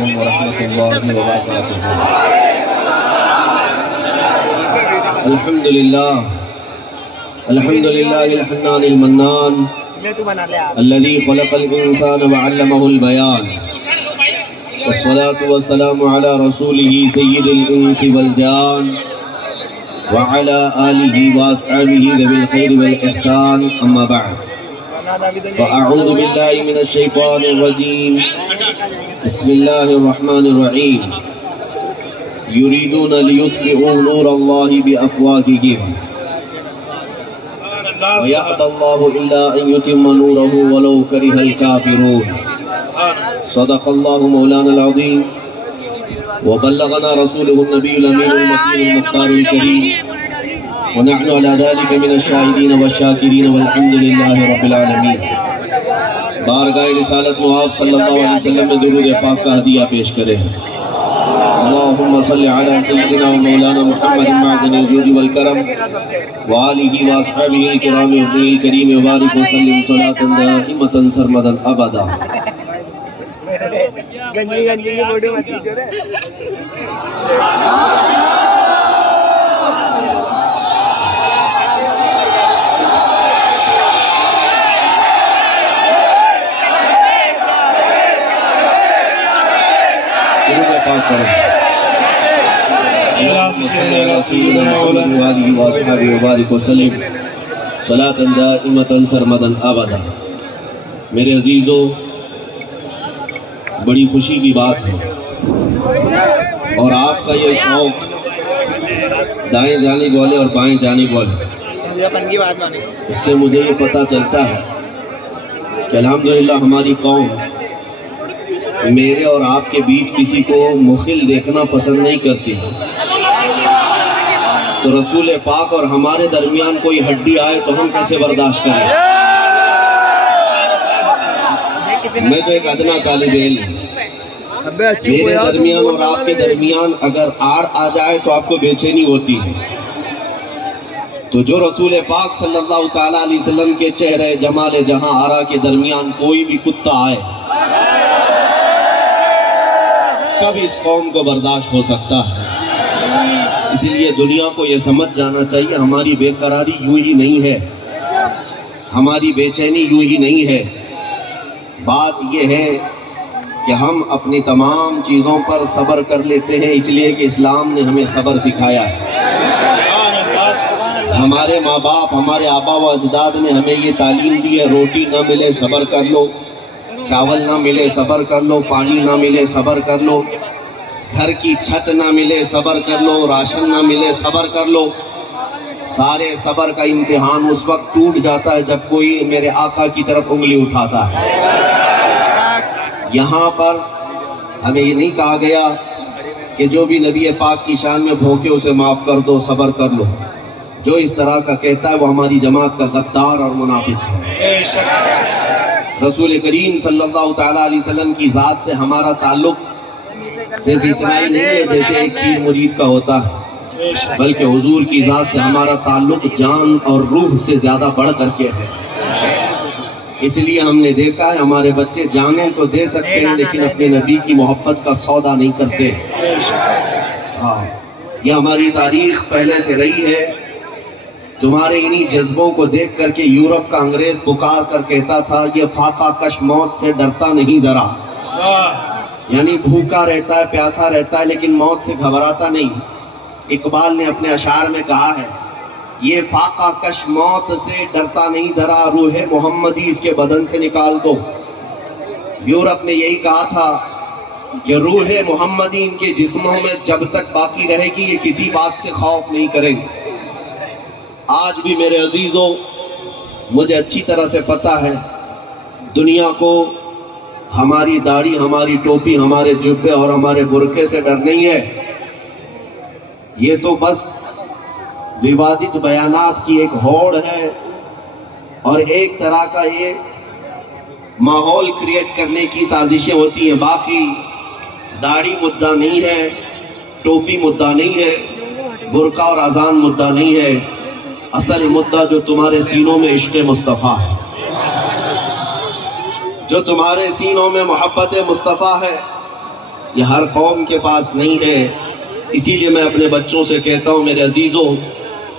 علیکم ورحمۃ اللہ وبرکاتہ۔ الحمدللہ الحنان المنان الذي خلق الإنسان وعلمه البيان، والصلاة والسلام على رسوله سيد الإنس والجان وعلى آله وأصحابه ذوي الخير والإحسان، أما بعد فأعوذ بالله من الشيطان الرجيم، بسم الله الرحمن الرحيم، يريدون ليطفئوا نور الله بأفواههم ويأبى الله إلا أن يتم نوره ولو كره الكافرون۔ صدق الله مولانا العظيم وبلغنا رسوله النبي الأمين المتين المختار الكريم، ونحن على ذلك من الشاهدين والشاكرين والحمد لله رب العالمين۔ بارگاہ رسالت میں آپ صلی اللہ علیہ وسلم میں درود پاک کا ہدیہ پیش کریں۔ اللہم صلی علی سیدنا و مولانا محمد معدن الجود والکرم وآلہ واصحابہ الکرام وابنہ الکریم وبارک وسلم صلاة دائمة سرمدا ابدا۔ گنجی کی فوٹو مت کھینچو رے۔ درود پاک پڑھیں۔ اللہم صلی علی سیدنا محمد وآلہ واصحابہ وبارک وسلم صلاة دائمة سرمدا ابدا۔ میرے عزیزو، بڑی خوشی کی بات ہے، اور آپ کا یہ شوق دائیں جانب والے اور بائیں جانب والے، اس سے مجھے یہ پتہ چلتا ہے کہ الحمدللہ ہماری قوم میرے اور آپ کے بیچ کسی کو مخل دیکھنا پسند نہیں کرتی، تو رسول پاک اور ہمارے درمیان کوئی ہڈی آئے تو ہم کیسے برداشت کریں؟ میں تو ایک ادنا طالب علم، میرے درمیان اور آپ کے درمیان اگر آڑ آ جائے تو آپ کو بے چینی ہوتی ہے، تو جو رسول پاک صلی اللہ تعالیٰ علیہ وسلم کے چہرے جمال جہاں آرا کے درمیان کوئی بھی کتا آئے، کب اس قوم کو برداشت ہو سکتا ہے؟ اسی لیے دنیا کو یہ سمجھ جانا چاہیے ہماری بے قراری یوں ہی نہیں ہے، ہماری بے چینی یوں ہی نہیں ہے۔ بات یہ ہے کہ ہم اپنی تمام چیزوں پر صبر کر لیتے ہیں، اس لیے کہ اسلام نے ہمیں صبر سکھایا ہے۔ ہمارے ماں باپ، ہمارے آبا و اجداد نے ہمیں یہ تعلیم دی ہے، روٹی نہ ملے صبر کر لو، چاول نہ ملے صبر کر لو، پانی نہ ملے صبر کر لو، گھر کی چھت نہ ملے صبر کر لو، راشن نہ ملے صبر کر لو۔ سارے صبر کا امتحان اس وقت ٹوٹ جاتا ہے جب کوئی میرے آقا کی طرف انگلی اٹھاتا ہے۔ یہاں پر ہمیں یہ نہیں کہا گیا کہ جو بھی نبی پاک کی شان میں بھوکے اسے معاف کر دو، صبر کر لو۔ جو اس طرح کا کہتا ہے وہ ہماری جماعت کا غدار اور منافق ہے۔ رسول کریم صلی اللہ تعالیٰ علیہ وسلم کی ذات سے ہمارا تعلق صرف اتنا ہی نہیں ہے جیسے ایک پیر مرید کا ہوتا ہے، بلکہ حضور کی ذات سے ہمارا تعلق جان اور روح سے زیادہ بڑھ کر کے ہے۔ اس لیے ہم نے دیکھا ہے ہمارے بچے جانیں تو دے سکتے ہیں لیکن اپنے نبی کی محبت کا سودا نہیں کرتے۔ ہاں، یہ ہماری تاریخ پہلے سے رہی ہے۔ تمہارے انہی جذبوں کو دیکھ کر کے یورپ کا انگریز پکار کر کہتا تھا یہ فاقہ کش موت سے ڈرتا نہیں ذرا، یعنی بھوکا رہتا ہے، پیاسا رہتا ہے لیکن موت سے گھبراتا نہیں۔ اقبال نے اپنے اشعار میں کہا ہے یہ فاقہ کش موت سے ڈرتا نہیں ذرا، روح محمدی اس کے بدن سے نکال دو۔ یورپ نے یہی کہا تھا کہ روح محمدی ان کے جسموں میں جب تک باقی رہے گی یہ کسی بات سے خوف نہیں کریں گے۔ آج بھی میرے عزیزوں، مجھے اچھی طرح سے پتہ ہے دنیا کو ہماری داڑھی، ہماری ٹوپی، ہمارے جبے اور ہمارے برقعے سے ڈر نہیں ہے۔ یہ تو بس ووادت بیانات کی ایک ہوڑ ہے اور ایک طرح کا یہ ماحول کریٹ کرنے کی سازشیں ہوتی ہیں۔ باقی داڑھی مدعا نہیں ہے، ٹوپی مدعا نہیں ہے، برقع اور اذان مدعا نہیں ہے۔ اصل مدعا جو تمہارے سینوں میں عشق مصطفیٰ ہے، جو تمہارے سینوں میں محبت مصطفیٰ ہے، یہ ہر قوم کے پاس نہیں ہے. اسی لیے میں اپنے بچوں سے کہتا ہوں میرے عزیزوں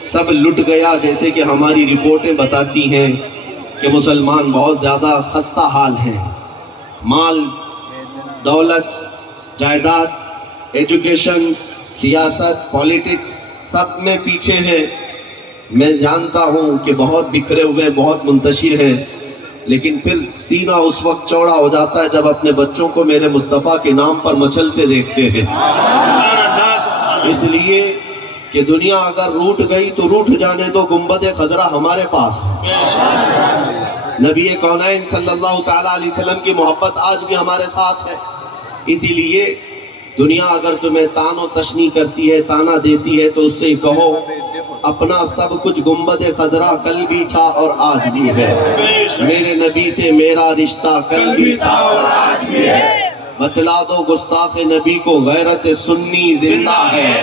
سب لٹ گیا، جیسے کہ ہماری رپورٹیں بتاتی ہیں کہ مسلمان بہت زیادہ خستہ حال ہیں. مال، دولت، جائیداد، ایجوکیشن، سیاست، پولیٹکس سب میں پیچھے ہیں. میں جانتا ہوں کہ بہت بکھرے ہوئے، بہت منتشر ہیں، لیکن پھر سینہ اس وقت چوڑا ہو جاتا ہے جب اپنے بچوں کو میرے مصطفیٰ کے نام پر مچلتے دیکھتے ہیں. اس لیے کہ دنیا اگر روٹ گئی تو روٹ جانے دو، گنبد خضرا ہمارے پاس ہے. نبی کونین صلی اللہ تعالیٰ علیہ وسلم کی محبت آج بھی ہمارے ساتھ ہے. اسی لیے دنیا اگر تمہیں تان و تشنی کرتی ہے، تانا دیتی ہے، تو اس سے کہو اپنا سب کچھ گنبد خضرا کل بھی تھا اور آج بھی ہے. میرے نبی سے میرا رشتہ کل بھی تھا اور آج بھی ہے. بتلا دو گستاخ نبی کو غیرت سنی زندہ ہے،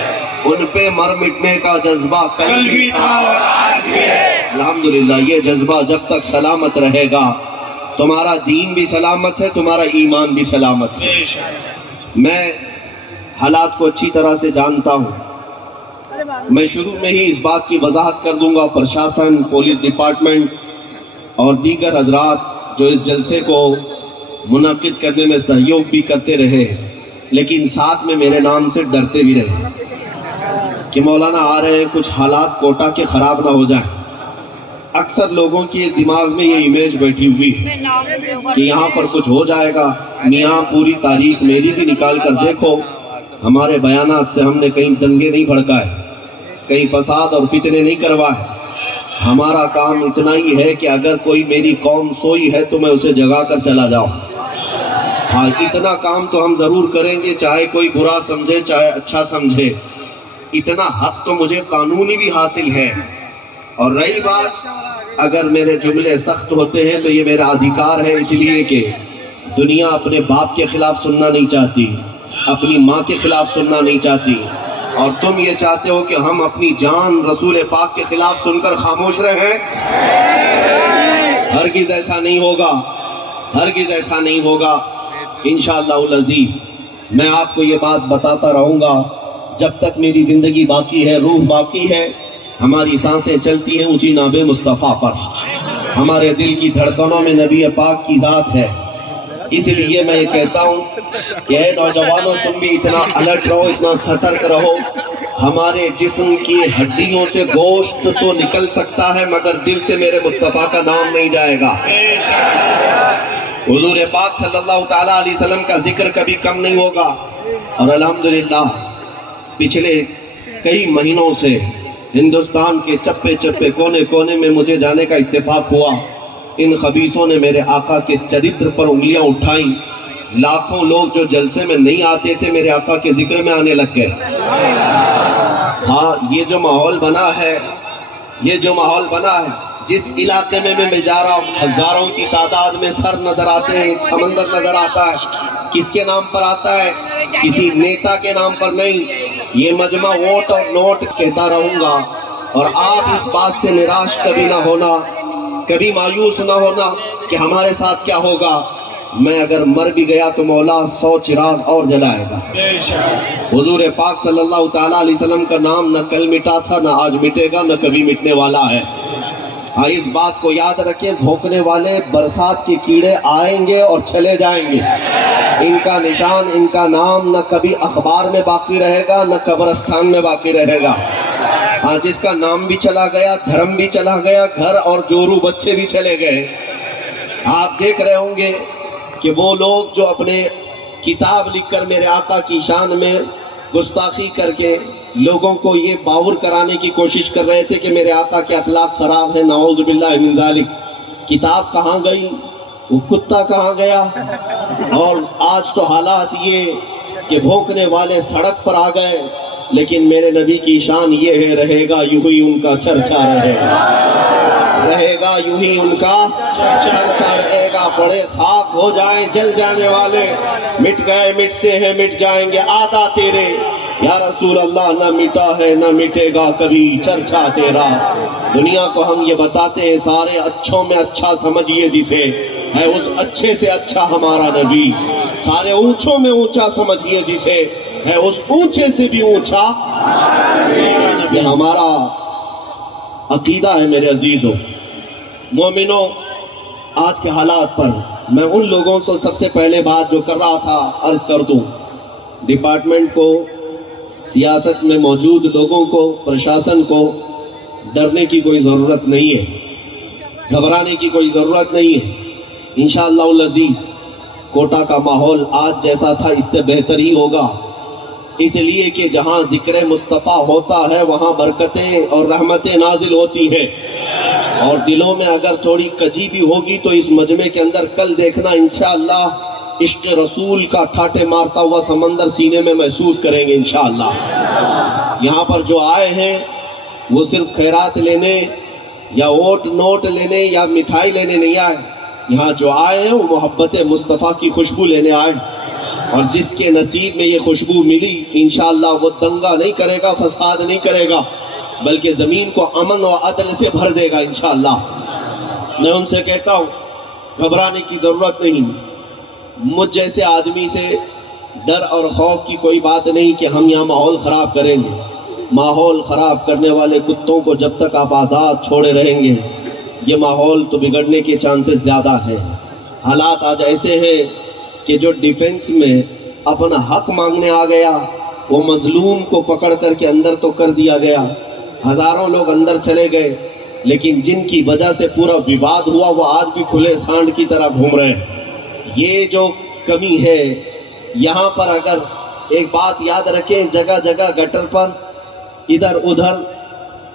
ان پہ مر مٹنے کا جذبہ کل بھی تھا اور آج بھی ہے. الحمدللہ یہ جذبہ جب تک سلامت رہے گا تمہارا دین بھی سلامت ہے، تمہارا ایمان بھی سلامت ہے. میں حالات کو اچھی طرح سے جانتا ہوں. میں شروع میں ہی اس بات کی وضاحت کر دوں گا، پرشاسن، پولیس ڈپارٹمنٹ اور دیگر حضرات جو اس جلسے کو منعقد کرنے میں سہیوگ بھی کرتے رہے، لیکن ساتھ میں میرے نام سے ڈرتے بھی رہے کہ مولانا آ رہے ہیں، کچھ حالات کوٹا کے خراب نہ ہو جائیں. اکثر لوگوں کی دماغ میں یہ امیج بیٹھی ہوئی ہے کہ یہاں پر کچھ ہو جائے گا. میاں پوری تاریخ میری بھی نکال کر دیکھو، ہمارے بیانات سے ہم نے کہیں دنگے نہیں بھڑکائے، کہیں فساد اور فتنے نہیں کروائے. ہمارا کام اتنا ہی ہے کہ اگر کوئی میری قوم سوئی ہے تو میں اسے جگا کر چلا جاؤں. ہاں اتنا کام تو ہم ضرور کریں گے، چاہے کوئی برا سمجھے چاہے اچھا سمجھے. اتنا حق تو مجھے قانونی بھی حاصل ہے. اور رہی بات اگر میرے جملے سخت ہوتے ہیں تو یہ میرا ادھیکار ہے، اس لیے کہ دنیا اپنے باپ کے خلاف سننا نہیں چاہتی، اپنی ماں کے خلاف سننا نہیں چاہتی، اور تم یہ چاہتے ہو کہ ہم اپنی جان رسول پاک کے خلاف سن کر خاموش رہیں. ہرگز ایسا نہیں ہوگا، ہرگز ایسا نہیں ہوگا انشاءاللہ العزیز. میں آپ کو یہ بات بتاتا رہوں گا جب تک میری زندگی باقی ہے، روح باقی ہے، ہماری سانسیں چلتی ہیں اسی ناب مصطفیٰ پر. ہمارے دل کی دھڑکنوں میں نبی پاک کی ذات ہے. اس لیے میں یہ کہتا ہوں کہ اے نوجوانوں تم بھی اتنا الرٹ رہو، اتنا سترک رہو. ہمارے جسم کی ہڈیوں سے گوشت تو نکل سکتا ہے مگر دل سے میرے مصطفیٰ کا نام نہیں جائے گا. حضور پاک صلی اللہ تعالیٰ علیہ وسلم کا ذکر کبھی کم نہیں ہوگا. اور الحمدللہ پچھلے کئی مہینوں سے ہندوستان کے چپے چپے کونے کونے میں مجھے جانے کا اتفاق ہوا. ان خبیثوں نے میرے آقا کے چرتر پر انگلیاں اٹھائیں. لاکھوں لوگ جو جلسے میں نہیں آتے تھے میرے آقا کے ذکر میں آنے لگ گئے. ہاں یہ جو ماحول بنا ہے، یہ جو ماحول بنا ہے، جس علاقے میں میں جا رہا ہوں ہزاروں کی تعداد میں سر نظر آتے ہیں، ایک سمندر نظر آتا ہے. کس کے نام پر آتا ہے؟ کسی نیتا کے نام پر نہیں. یہ مجمع ووٹ اور نوٹ کہتا رہوں گا. اور آپ اس بات سے نراش کبھی نہ ہونا، کبھی مایوس نہ ہونا کہ ہمارے ساتھ کیا ہوگا. میں اگر مر بھی گیا تو مولا 100 چراغ اور جلائے گا. حضور پاک صلی اللہ تعالیٰ علیہ وسلم کا نام نہ کل مٹا تھا، نہ آج مٹے گا، نہ کبھی مٹنے والا ہے. ہاں اس بات کو یاد رکھیں، بھونکنے والے برسات کے کیڑے آئیں گے اور چلے جائیں گے. ان کا نشان، ان کا نام نہ کبھی اخبار میں باقی رہے گا، نہ قبرستان میں باقی رہے گا. ہاں جس کا نام بھی چلا گیا، دھرم بھی چلا گیا، گھر اور جورو بچے بھی چلے گئے. آپ دیکھ رہے ہوں گے کہ وہ لوگ جو اپنے کتاب لکھ کر میرے آقا کی شان میں گستاخی کر کے لوگوں کو یہ باور کرانے کی کوشش کر رہے تھے کہ میرے آقا کے اخلاق خراب ہیں، نعوذ باللہ من ذالک. کتاب کہاں گئی؟ وہ کتا کہاں گیا؟ اور آج تو حالات یہ کہ بھونکنے والے سڑک پر آ گئے. لیکن میرے نبی کی شان یہ ہے، رہے گا یوں ہی ان کا چرچا رہے گا، رہے گا یوں ہی ان کا چرچا رہے گا. بڑے خاک ہو جائیں جل جانے والے، مٹ گئے مٹتے ہیں مٹ جائیں گے آدھا تیرے. یا رسول اللہ نہ مٹا ہے نہ مٹے گا کبھی چرچا تیرا. دنیا کو ہم یہ بتاتے ہیں سارے اچھوں میں اچھا سمجھیے جسے، ہے اس اچھے سے اچھا ہمارا نبی. سارے اونچوں میں اونچا سمجھیے جسے، ہے اس اونچے سے بھی اونچا۔ یہ ہمارا عقیدہ ہے میرے عزیزوں۔ مومنوں، آج کے حالات پر میں ان لوگوں سے سب سے پہلے بات جو کر رہا تھا عرض کر دوں، ڈپارٹمنٹ کو، سیاست میں موجود لوگوں کو، پرشاسن کو ڈرنے کی کوئی ضرورت نہیں ہے، گھبرانے کی کوئی ضرورت نہیں ہے۔ انشاءاللہ العزیز کوٹا کا ماحول آج جیسا تھا اس سے بہتر ہی ہوگا، اس لیے کہ جہاں ذکر مصطفیٰ ہوتا ہے وہاں برکتیں اور رحمتیں نازل ہوتی ہیں، اور دلوں میں اگر تھوڑی کجی بھی ہوگی تو اس مجمع کے اندر کل دیکھنا انشاءاللہ عشق رسول کا ٹھاٹے مارتا ہوا سمندر سینے میں محسوس کریں گے انشاءاللہ۔ یہاں پر جو آئے ہیں وہ صرف خیرات لینے یا ووٹ نوٹ لینے یا مٹھائی لینے نہیں آئے، یہاں جو آئے ہیں وہ محبت مصطفیٰ کی خوشبو لینے آئے، اور جس کے نصیب میں یہ خوشبو ملی انشاءاللہ وہ دنگا نہیں کرے گا، فساد نہیں کرے گا، بلکہ زمین کو امن و عدل سے بھر دے گا انشاءاللہ۔ میں ان سے کہتا ہوں گھبرانے کی ضرورت نہیں، مجھ جیسے آدمی سے ڈر اور خوف کی کوئی بات نہیں کہ ہم یہاں ماحول خراب کریں گے۔ ماحول خراب کرنے والے کتوں کو جب تک آپ آزاد چھوڑے رہیں گے یہ ماحول تو بگڑنے کے چانسز زیادہ ہیں۔ حالات آج ایسے ہیں کہ جو ڈیفنس میں اپنا حق مانگنے آ گیا وہ مظلوم کو پکڑ کر کے اندر تو کر دیا گیا، ہزاروں لوگ اندر چلے گئے، لیکن جن کی وجہ سے پورا وواد ہوا وہ آج بھی کھلے سانڈ کی طرح گھوم رہے ہیں۔ یہ جو کمی ہے یہاں پر، اگر ایک بات یاد رکھیں، جگہ جگہ گٹر پر ادھر ادھر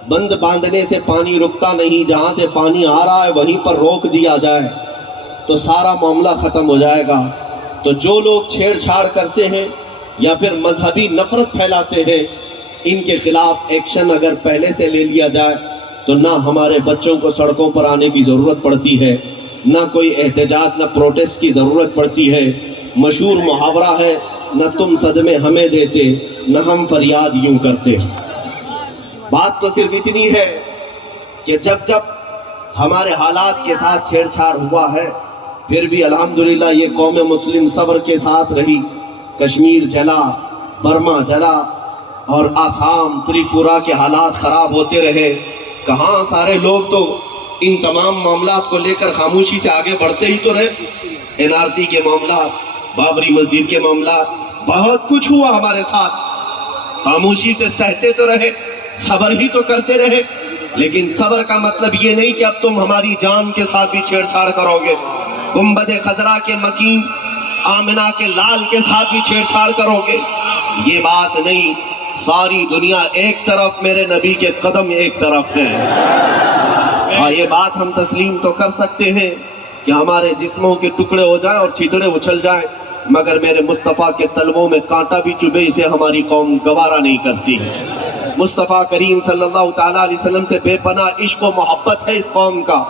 بند باندھنے سے پانی رکتا نہیں، جہاں سے پانی آ رہا ہے وہیں پر روک دیا جائے تو سارا معاملہ ختم ہو جائے گا۔ تو جو لوگ چھیڑ چھاڑ کرتے ہیں یا پھر مذہبی نفرت پھیلاتے ہیں ان کے خلاف ایکشن اگر پہلے سے لے لیا جائے تو نہ ہمارے بچوں کو سڑکوں پر آنے کی ضرورت پڑتی ہے، نہ کوئی احتجاج نہ پروٹیسٹ کی ضرورت پڑتی ہے۔ مشہور محاورہ ہے، نہ تم صدمے ہمیں دیتے نہ ہم فریاد یوں کرتے۔ بات تو صرف اتنی ہے کہ جب جب ہمارے حالات کے ساتھ چھیڑ چھاڑ ہوا ہے پھر بھی الحمدللہ یہ قوم مسلم صبر کے ساتھ رہی۔ کشمیر جلا، برما جلا، اور آسام، تریپورہ کے حالات خراب ہوتے رہے، کہاں سارے لوگ تو ان تمام معاملات کو لے کر خاموشی سے آگے بڑھتے ہی تو رہے۔ این آر سی کے معاملات، بابری مسجد کے معاملات، بہت کچھ ہوا ہمارے ساتھ، خاموشی سے سہتے تو رہے، صبر ہی تو کرتے رہے۔ لیکن صبر کا مطلب یہ نہیں کہ اب تم ہماری جان کے ساتھ بھی چھیڑ چھاڑ کرو گے، گنبد خضرا کے مکین، آمنہ کے لال کے ساتھ بھی چھیڑ چھاڑ کرو گے، یہ بات نہیں۔ ساری دنیا ایک طرف، میرے نبی کے قدم ایک طرف ہیں۔ ہاں، یہ بات ہم تسلیم تو کر سکتے ہیں کہ ہمارے جسموں کے ٹکڑے ہو جائیں اور چتڑے اچھل جائیں، مگر میرے مصطفیٰ کے تلووں میں کانٹا بھی چبھے اسے ہماری قوم گوارا نہیں کرتی۔ مصطفیٰ کریم صلی اللہ تعالیٰ علیہ وسلم سے بے پناہ عشق و محبت ہے اس قوم کا،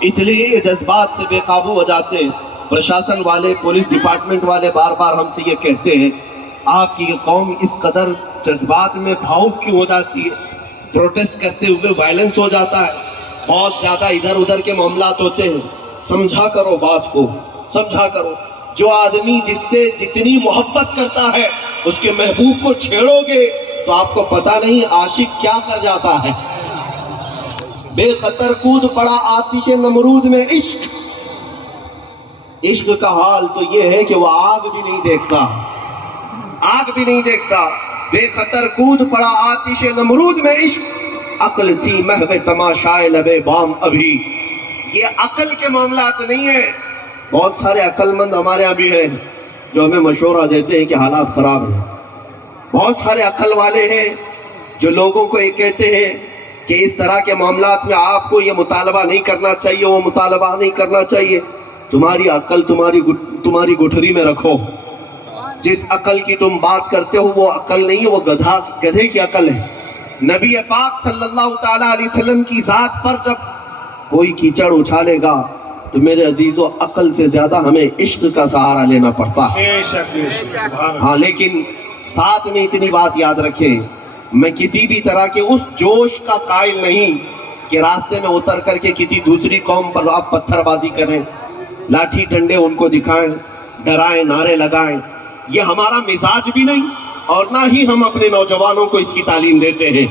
اس لیے یہ جذبات سے بے قابو ہو جاتے ہیں۔ پرشاسن والے، پولیس ڈپارٹمنٹ والے بار بار ہم سے یہ کہتے ہیں آپ کی قوم اس قدر جذبات میں بھاؤک کیوں ہو جاتی ہے، پروٹیسٹ کرتے ہوئے وائلنس ہو جاتا ہے، بہت زیادہ ادھر ادھر کے معاملات ہوتے ہیں۔ سمجھا کرو بات کو، سمجھا کرو۔ جو آدمی جس سے جتنی محبت کرتا ہے اس کے محبوب کو چھیڑو گے تو آپ کو پتہ نہیں عاشق کیا کر جاتا ہے۔ بے خطر کود پڑا آتش نمرود میں عشق، عشق کا حال تو یہ ہے کہ وہ آگ بھی نہیں دیکھتا، آگ بھی نہیں دیکھتا۔ بے خطر کود پڑا آتش نمرود میں عشق، عقل تھی محو تماشائے لبے بام ابھی۔ یہ عقل کے معاملات نہیں ہیں۔ بہت سارے عقل مند ہمارے یہاں بھی ہیں جو ہمیں مشورہ دیتے ہیں کہ حالات خراب ہیں، بہت سارے عقل والے ہیں جو لوگوں کو یہ کہتے ہیں کہ اس طرح کے معاملات میں آپ کو یہ مطالبہ نہیں کرنا چاہیے، وہ مطالبہ نہیں کرنا چاہیے۔ تمہاری عقل تمہاری گٹھری میں رکھو۔ جس عقل کی تم بات کرتے ہو وہ عقل نہیں ہے، وہ گدھے کی عقل ہے۔ نبی پاک صلی اللہ تعالیٰ علیہ وسلم کی ذات پر جب کوئی کیچڑ اچھالے گا تو میرے عزیزو عقل سے زیادہ ہمیں عشق کا سہارا لینا پڑتا ہے۔ ہاں، لیکن ساتھ میں اتنی بات یاد رکھیں، میں کسی بھی طرح کے اس جوش کا قائل نہیں کہ راستے میں اتر کر کے کسی دوسری قوم پر آپ پتھر بازی کریں، لاٹھی ڈنڈے ان کو دکھائیں، ڈرائیں نعرے لگائیں، یہ ہمارا مزاج بھی نہیں، اور نہ ہی ہم اپنے نوجوانوں کو اس کی تعلیم دیتے ہیں۔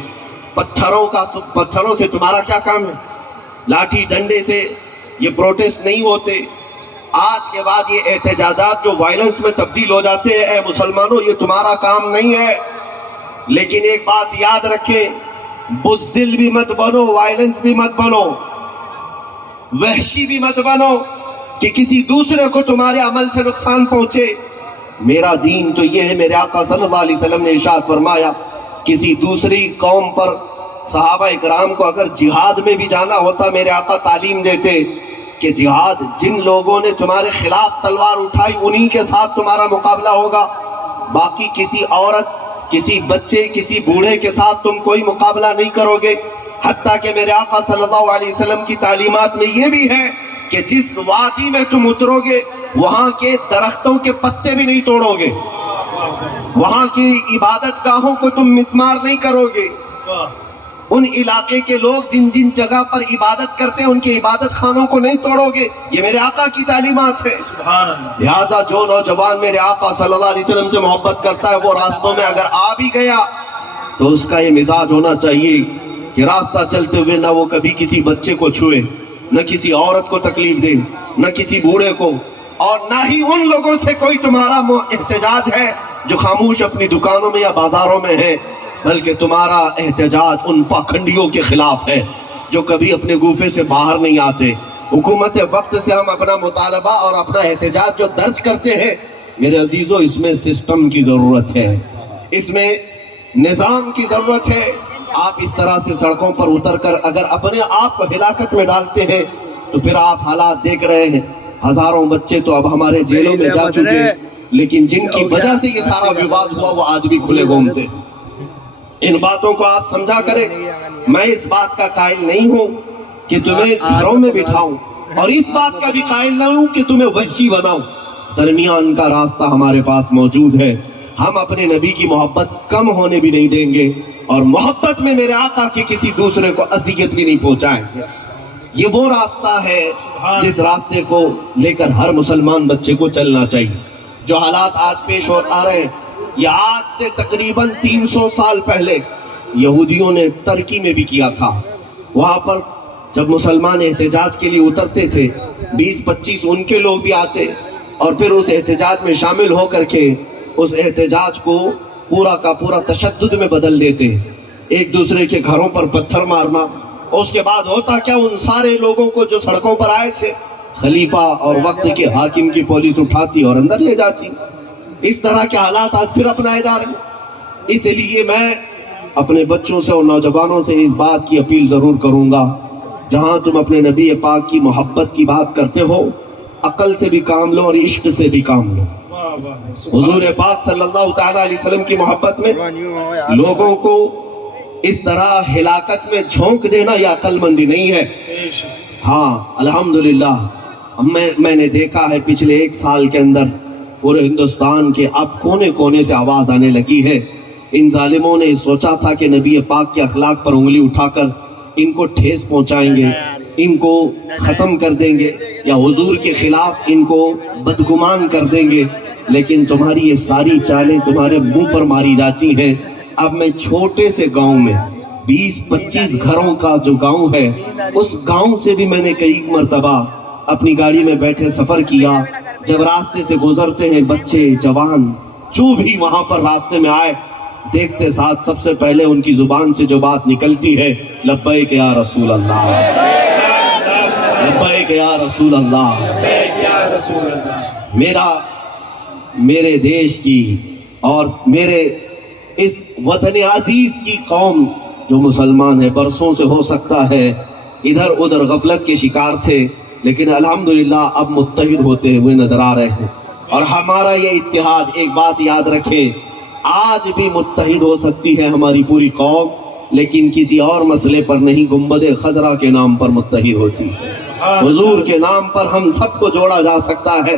پتھروں سے تمہارا کیا کام ہے؟ لاٹھی ڈنڈے سے یہ پروٹیسٹ نہیں ہوتے۔ آج کے بعد یہ احتجاجات جو وائلنس میں تبدیل ہو جاتے ہیں، اے مسلمانوں یہ تمہارا کام نہیں ہے۔ لیکن ایک بات یاد رکھیں، بزدل بھی مت بنو، وائلنس بھی مت بنو، وحشی بھی مت بنو کہ کسی دوسرے کو تمہارے عمل سے نقصان پہنچے۔ میرا دین تو یہ ہے، میرے آقا صلی اللہ علیہ وسلم نے ارشاد فرمایا، کسی دوسری قوم پر صحابہ اکرام کو اگر جہاد میں بھی جانا ہوتا، میرے آقا تعلیم دیتے کہ جہاد جن لوگوں نے تمہارے خلاف تلوار اٹھائی انہی کے ساتھ تمہارا مقابلہ ہوگا، باقی کسی عورت، کسی بچے، کسی بوڑھے کے ساتھ تم کوئی مقابلہ نہیں کرو گے۔ حتیٰ کہ میرے آقا صلی اللہ علیہ وسلم کی تعلیمات میں یہ بھی ہے کہ جس وادی میں تم اترو گے وہاں کے درختوں کے پتے بھی نہیں توڑو گے، وہاں کی عبادت گاہوں کو تم مسمار نہیں کرو گے، ان علاقے کے لوگ جن جن جگہ پر عبادت کرتے ہیں ان کے عبادت خانوں کو نہیں توڑو گے۔ یہ میرے آقا کی تعلیمات ہے۔ لہٰذا جو نوجوان میرے آقا صلی اللہ علیہ وسلم سے محبت کرتا ہے وہ راستوں میں اگر آ بھی گیا تو اس کا یہ مزاج ہونا چاہیے کہ راستہ چلتے ہوئے نہ وہ کبھی کسی بچے کو چھوئے، نہ کسی عورت کو تکلیف دے، نہ کسی بوڑھے کو، اور نہ ہی ان لوگوں سے کوئی تمہارا احتجاج ہے جو خاموش اپنی دکانوں میں یا بازاروں میں ہیں، بلکہ تمہارا احتجاج ان پاکھنڈیوں کے خلاف ہے جو کبھی اپنے گوفے سے باہر نہیں آتے۔ حکومت وقت سے ہم اپنا مطالبہ اور اپنا احتجاج جو درج کرتے ہیں، میرے عزیزو اس میں سسٹم کی ضرورت ہے، اس میں نظام کی ضرورت ہے۔ آپ اس طرح سے سڑکوں پر اتر کر اگر اپنے آپ کو ہلاکت میں ڈالتے ہیں تو پھر آپ حالات دیکھ رہے ہیں، ہزاروں بچے تو اب ہمارے جیلوں میں جا چکے ہیں، لیکن جن کی وجہ سے یہ سارا وواد ہوا وہ آج بھی کھلے گھومتے۔ ان باتوں کو آپ سمجھا کریں۔ میں اس بات کا قائل نہیں ہوں کہ تمہیں گھروں میں بٹھاؤں، اور اس بات کا بھی قائل نہ ہوں کہ تمہیں وحشی بناؤں۔ درمیان کا راستہ ہمارے پاس موجود ہے۔ ہم اپنے نبی کی محبت کم ہونے بھی نہیں دیں گے، اور محبت میں میرے آقا کے کسی دوسرے کو اذیت بھی نہیں پہنچائیں گے۔ یہ وہ راستہ ہے جس راستے کو لے کر ہر مسلمان بچے کو چلنا چاہیے۔ جو حالات آج پیش آ رہے ہیں، یہ آج سے تقریباً 300 سال پہلے یہودیوں نے ترکی میں بھی کیا تھا۔ وہاں پر جب مسلمان احتجاج کے لیے اترتے تھے، 20-25 ان کے لوگ بھی آتے اور پھر اس احتجاج میں شامل ہو کر کے اس احتجاج کو پورا کا پورا تشدد میں بدل دیتے، ایک دوسرے کے گھروں پر پتھر مارنا۔ اس کے بعد ہوتا کیا، ان سارے لوگوں کو جو سڑکوں پر آئے تھے خلیفہ اور وقت کے حاکم کی پولیس اٹھاتی اور اندر لے جاتی۔ اس طرح کے حالات آج پھر اپنائے جا رہے ہیں۔ اس لیے میں اپنے بچوں سے اور نوجوانوں سے اس بات کی اپیل ضرور کروں گا، جہاں تم اپنے نبی پاک کی محبت کی بات کرتے ہو، عقل سے بھی کام لو اور عشق سے بھی کام لو۔ حضور پاک صلی اللہ تعالیٰ علیہ وسلم کی محبت میں لوگوں کو اس طرح ہلاکت میں جھونک دینا یہ عقل مندی نہیں ہے۔ ہاں الحمدللہ میں نے دیکھا ہے پچھلے 1 سال کے اندر پورے ہندوستان کے اب کونے کونے سے آواز آنے لگی ہے۔ ان ظالموں نے سوچا تھا کہ نبی پاک کے اخلاق پر انگلی اٹھا کر ان کو ٹھیس پہنچائیں گے، ان کو ختم کر دیں گے، یا حضور کے خلاف ان کو بدگمان کر دیں گے، لیکن تمہاری یہ ساری چالیں تمہارے منہ پر ماری جاتی ہیں۔ اب میں چھوٹے سے گاؤں میں 20-25 گھروں کا جو گاؤں ہے، اس گاؤں سے بھی میں نے کئی مرتبہ اپنی گاڑی میں بیٹھے سفر کیا۔ جب راستے سے گزرتے ہیں بچے جوان جو بھی وہاں پر راستے میں آئے، دیکھتے ساتھ سب سے پہلے ان کی زبان سے جو بات نکلتی ہے، لبیک یا رسول اللہ، لبیک یا رسول اللہ۔ میرے دیش کی اور میرے اس وطن عزیز کی قوم جو مسلمان ہے، برسوں سے ہو سکتا ہے ادھر ادھر غفلت کے شکار تھے، لیکن الحمدللہ اب متحد ہوتے ہوئے نظر آ رہے ہیں۔ اور ہمارا یہ اتحاد، ایک بات یاد رکھیں، آج بھی متحد ہو سکتی ہے ہماری پوری قوم، لیکن کسی اور مسئلے پر نہیں، گنبد خضرا کے نام پر متحد ہوتی ہے۔ حضور کے نام پر ہم سب کو جوڑا جا سکتا ہے،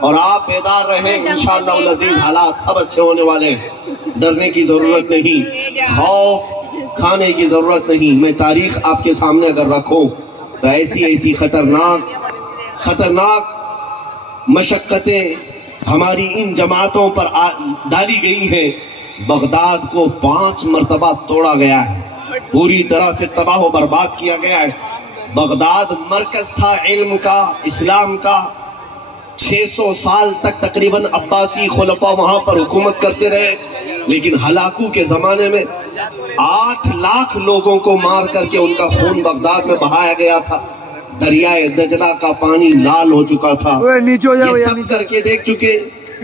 اور آپ بیدار رہیں، انشاءاللہ العزیز حالات سب اچھے ہونے والے ہیں۔ ڈرنے کی ضرورت نہیں، خوف کھانے کی ضرورت نہیں۔ میں تاریخ آپ کے سامنے اگر رکھوں تو ایسی خطرناک مشقتیں ہماری ان جماعتوں پر ڈالی گئی ہیں، بغداد کو 5 مرتبہ توڑا گیا ہے، پوری طرح سے تباہ و برباد کیا گیا ہے۔ بغداد مرکز تھا علم کا، اسلام کا۔ 600 سال تک تقریباً عباسی خلفاء وہاں پر حکومت کرتے رہے، لیکن ہلاکو کے زمانے میں 8 لاکھ لوگوں کو مار کر کے ان کا خون بغداد میں بہایا گیا تھا۔ دریائے دجلہ کا پانی لال ہو چکا تھا۔ یہ سب کر کے دیکھ چکے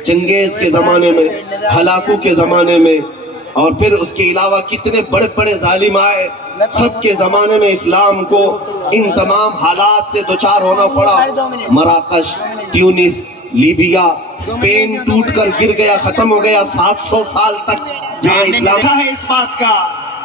چنگیز کے زمانے میں، ہلاکو کے زمانے میں، اور پھر اس کے علاوہ کتنے بڑے بڑے ظالم آئے۔ سب کے زمانے میں اسلام کو ان تمام حالات سے دوچار ہونا پڑا۔ مراکش، ٹیونس، لیبیا، اسپین ٹوٹ کر گر گیا، ختم ہو گیا۔ 700 سال تک جہاں اسلام نشہ ہے اس بات کا،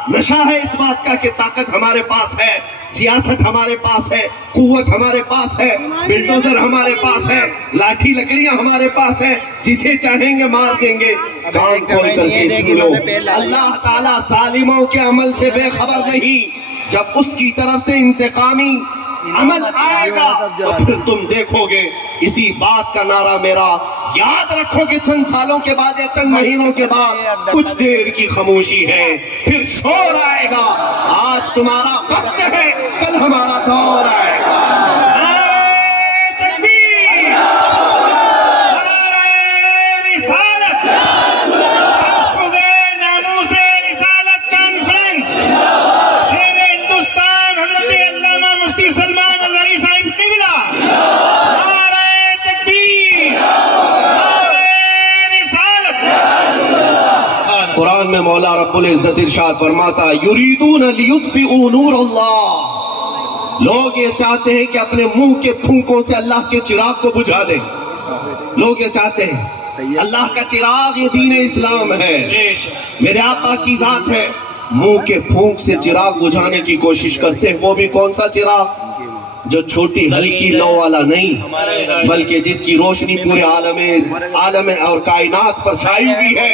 نشہ ہے اس بات کا کہ طاقت ہمارے پاس ہے، سیاست ہمارے پاس ہے، قوت ہمارے پاس ہے، بلڈوزر ہمارے پاس ہے، لاٹھی لکڑیاں ہمارے پاس ہے، جسے چاہیں گے مار دیں گے۔ کان کھول کر کے سن لو، اللہ تعالیٰ ظالموں کے عمل سے بے خبر نہیں۔ جب اس کی طرف سے انتقامی عمل آئے گا تو پھر تم دیکھو گے۔ اسی بات کا نعرہ میرا یاد رکھو کہ چند سالوں کے بعد یا چند مہینوں کے بعد کچھ دیر کی خاموشی ہے، پھر شور آئے گا۔ آج تمہارا وقت ہے، کل ہمارا دور آئے گا۔ نعرہ تکبیر، نعرہ رسالت، تحفظ ناموس رسالت کانفرنس، شیر ہندوستان حضرت علامہ مفتی سلمان الزہری صاحب قبلہ۔ نعرہ تکبیر، نعرہ رسالت۔ قرآن میں مولا رب العزت ارشاد فرماتا ہے، یریدون لیطفئوا نور اللہ، لوگ یہ چاہتے ہیں کہ اپنے منہ کے پھونکوں سے اللہ کے چراغ کو بجھا دیں۔ لوگ یہ چاہتے ہیں، اللہ کا چراغ یہ دین اسلام ہے، میرے آقا کی ذات ہے۔ منہ کے پھونک سے چراغ بجھانے کی کوشش کرتے ہیں، وہ بھی کون سا چراغ؟ جو چھوٹی ہلکی لو والا نہیں، بلکہ جس کی روشنی پورے عالم اور کائنات پر چھائی ہوئی ہے،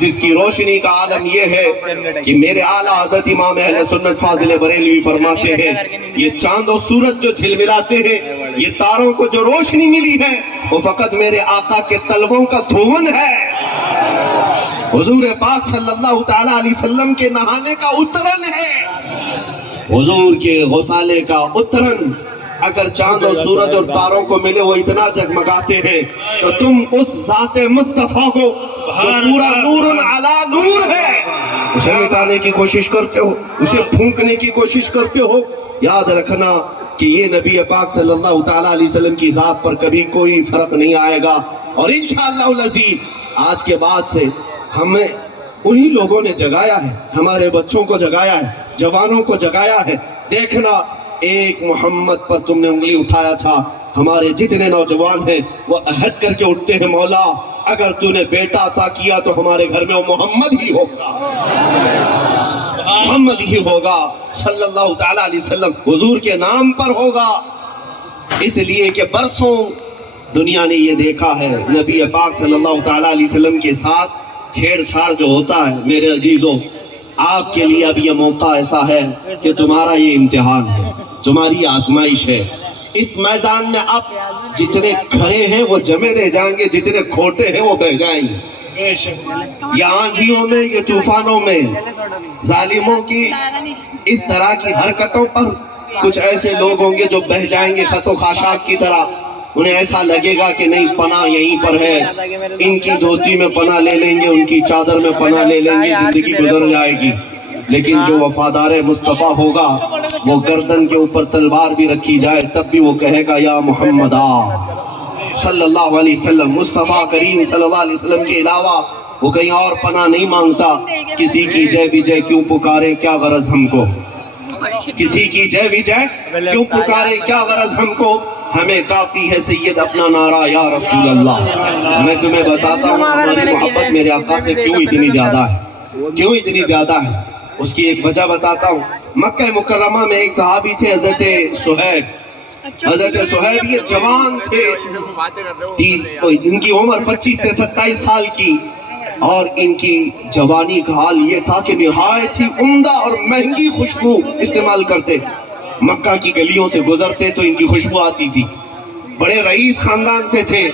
جس کی روشنی کا عالم یہ ہے کہ میرے اعلیٰ حضرت امام اہل سنت فاضل بریلوی فرماتے ہیں، یہ چاند و سورج جو جھلملاتے ہیں، یہ تاروں کو جو روشنی ملی ہے، وہ فقط میرے آقا کے طلبوں کا دھون ہے، حضور پاک صلی اللہ تعالیٰ علیہ وسلم کے نہانے کا اترن ہے، حضور کے غسالے کا اترن۔ اگر چاند و سورج اور تاروں کو ملے وہ اتنا جگمگاتے ہیں تو تم اس ذات مصطفیٰ کو جو پورا نور علی نور ہے، اسے مٹانے کی کوشش کرتے ہو، اسے پھونکنے کی کوشش کرتے ہو۔ یاد رکھنا کہ یہ نبی پاک صلی اللہ تعالیٰ علیہ وسلم کی ذات پر کبھی کوئی فرق نہیں آئے گا، اور انشاءاللہ العزیز آج کے بعد سے ہمیں انہی لوگوں نے جگایا ہے، ہمارے بچوں کو جگایا ہے، جوانوں کو جگایا ہے۔ دیکھنا ایک محمد پر تم نے انگلی اٹھایا تھا، ہمارے جتنے نوجوان ہیں وہ عہد کر کے اٹھتے ہیں، مولا اگر تو نے بیٹا عطا کیا تو ہمارے گھر میں وہ محمد ہی ہوگا، محمد ہی ہوگا صلی اللہ تعالیٰ علیہ وسلم، حضور کے نام پر ہوگا۔ اس لیے کہ برسوں دنیا نے یہ دیکھا ہے نبی پاک صلی اللہ تعالیٰ علیہ وسلم کے ساتھ چھیڑ چھاڑ جو ہوتا ہے۔ میرے عزیزوں، آپ کے لیے اب یہ موقع ایسا ہے کہ تمہارا یہ امتحان ہے، تمہاری آزمائش ہے۔ اس میدان میں اب جتنے کھڑے ہیں وہ جمے رہ جائیں گے، جتنے کھوٹے ہیں وہ بہ جائیں گے۔ یہ آندھیوں میں، یہ طوفانوں میں، ظالموں کی اس طرح کی حرکتوں پر کچھ ایسے لوگ ہوں گے جو بہ جائیں گے خس و خاشاک کی طرح۔ انہیں ایسا لگے گا کہ نہیں، پناہ یہیں پر ہے، ان کی دھوتی میں پناہ لے لیں گے، ان کی چادر میں پناہ لے لیں گے، زندگی گزر جائے گی۔ لیکن جو وفادار مصطفیٰ ہوگا وہ گردن کے اوپر تلوار بھی رکھی جائے تب بھی وہ کہے گا یا محمد صلی اللہ علیہ وسلم۔ مصطفیٰ کریم صلی اللہ علیہ وسلم کے علاوہ وہ کہیں اور پناہ نہیں مانگتا۔ کسی کی جے وجے کیوں پکارے، کیا غرض ہم کو، کسی کی جے وجے کیوں پکارے، کیا غرض ہم کو، ہمیں کافی ہے سید اپنا نعرہ یا رسول اللہ۔ میں تمہیں بتاتا ہوں ہماری محبت میرے آقا سے کیوں اتنی زیادہ ہے، کیوں اتنی زیادہ ہے۔ اس کی ایک وجہ بتاتا ہوں۔ مکہ مکرمہ میں ایک صحابی تھے حضرت صہیب۔ حضرت صہیب یہ جوان تھے، ان کی عمر 25 سے 27 سال کی، اور ان کی جوانی کا حال یہ تھا کہ نہایت ہی عمدہ اور مہنگی خوشبو استعمال کرتے۔ مکہ کی گلیوں سے گزرتے تو ان کی خوشبو آتی تھی۔ بڑے رئیس خاندان سے تھے،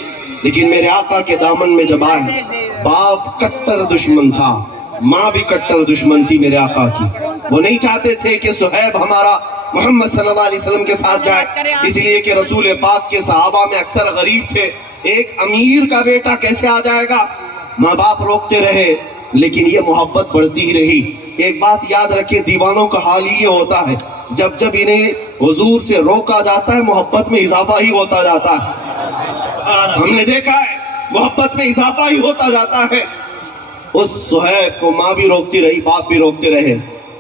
لیکن میرے آقا کے دامن میں جب آئے، باپ کٹر دشمن تھا، ماں بھی کٹر دشمن تھی میرے آقا کی. وہ نہیں چاہتے تھے کہ صہیب ہمارا محمد صلی اللہ علیہ وسلم کے ساتھ جائے، اس لیے کہ رسول پاک کے صحابہ میں اکثر غریب تھے. ایک امیر کا بیٹا کیسے آ جائے گا؟ ماں باپ روکتے رہے، لیکن یہ محبت بڑھتی ہی رہی. ایک بات یاد رکھیں، دیوانوں کا حال یہ ہوتا ہے، جب جب انہیں حضور سے روکا جاتا ہے محبت میں اضافہ ہی ہوتا جاتا ہے. ہم نے دیکھا ہے محبت میں اضافہ ہی ہوتا جاتا ہے. اس صہیب کو ماں بھی روکتی رہی، باپ بھی روکتے رہے.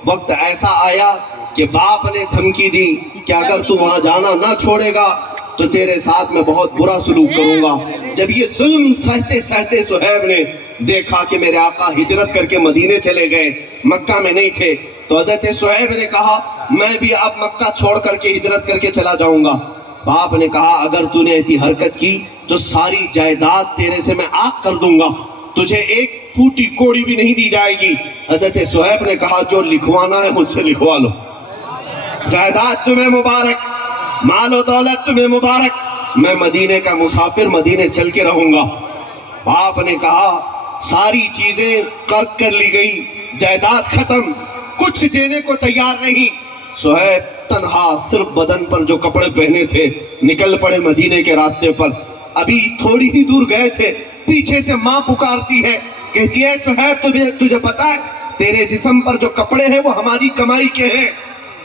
وقت ایسا آیا کہ باپ نے دھمکی دی کہ اگر تو وہاں جانا نہ چھوڑے گا تو تیرے ساتھ میں بہت برا سلوک کروں گا. جب یہ ظلم سہتے سہتے صہیب نے دیکھا کہ میرے آقا ہجرت کر کے مدینے چلے گئے، مکہ میں نہیں تھے، تو حضرت صہیب نے کہا میں بھی اب مکہ چھوڑ کر کے ہجرت کر کے چلا جاؤں گا. باپ نے کہا اگر تو نے ایسی حرکت کی تو ساری جائیداد تیرے سے میں آگ کر دوں گا، تجھے ایک پھوٹی کوڑی بھی نہیں دی جائے گی. حضرت صہیب نے کہا جو لکھوانا ہے مجھ سے لکھوا لو، جائیداد تمہیں مبارک، مال و دولت تمہیں مبارک، میں مدینے کا مسافر مدینے چل کے رہوں گا. باپ نے کہا ساری چیزیں قرض کر لی گئی، جائیداد ختم، کچھ دینے کو تیار نہیں. صہیب تنہا صرف بدن پر جو کپڑے پہنے تھے نکل پڑے مدینے کے راستے پر. ابھی تھوڑی ہی دور گئے تھے، پیچھے سے ماں پکارتی ہے، کہتی ہے صہیب تجھے پتا ہے تیرے جسم پر جو کپڑے ہیں وہ ہماری کمائی کے ہیں،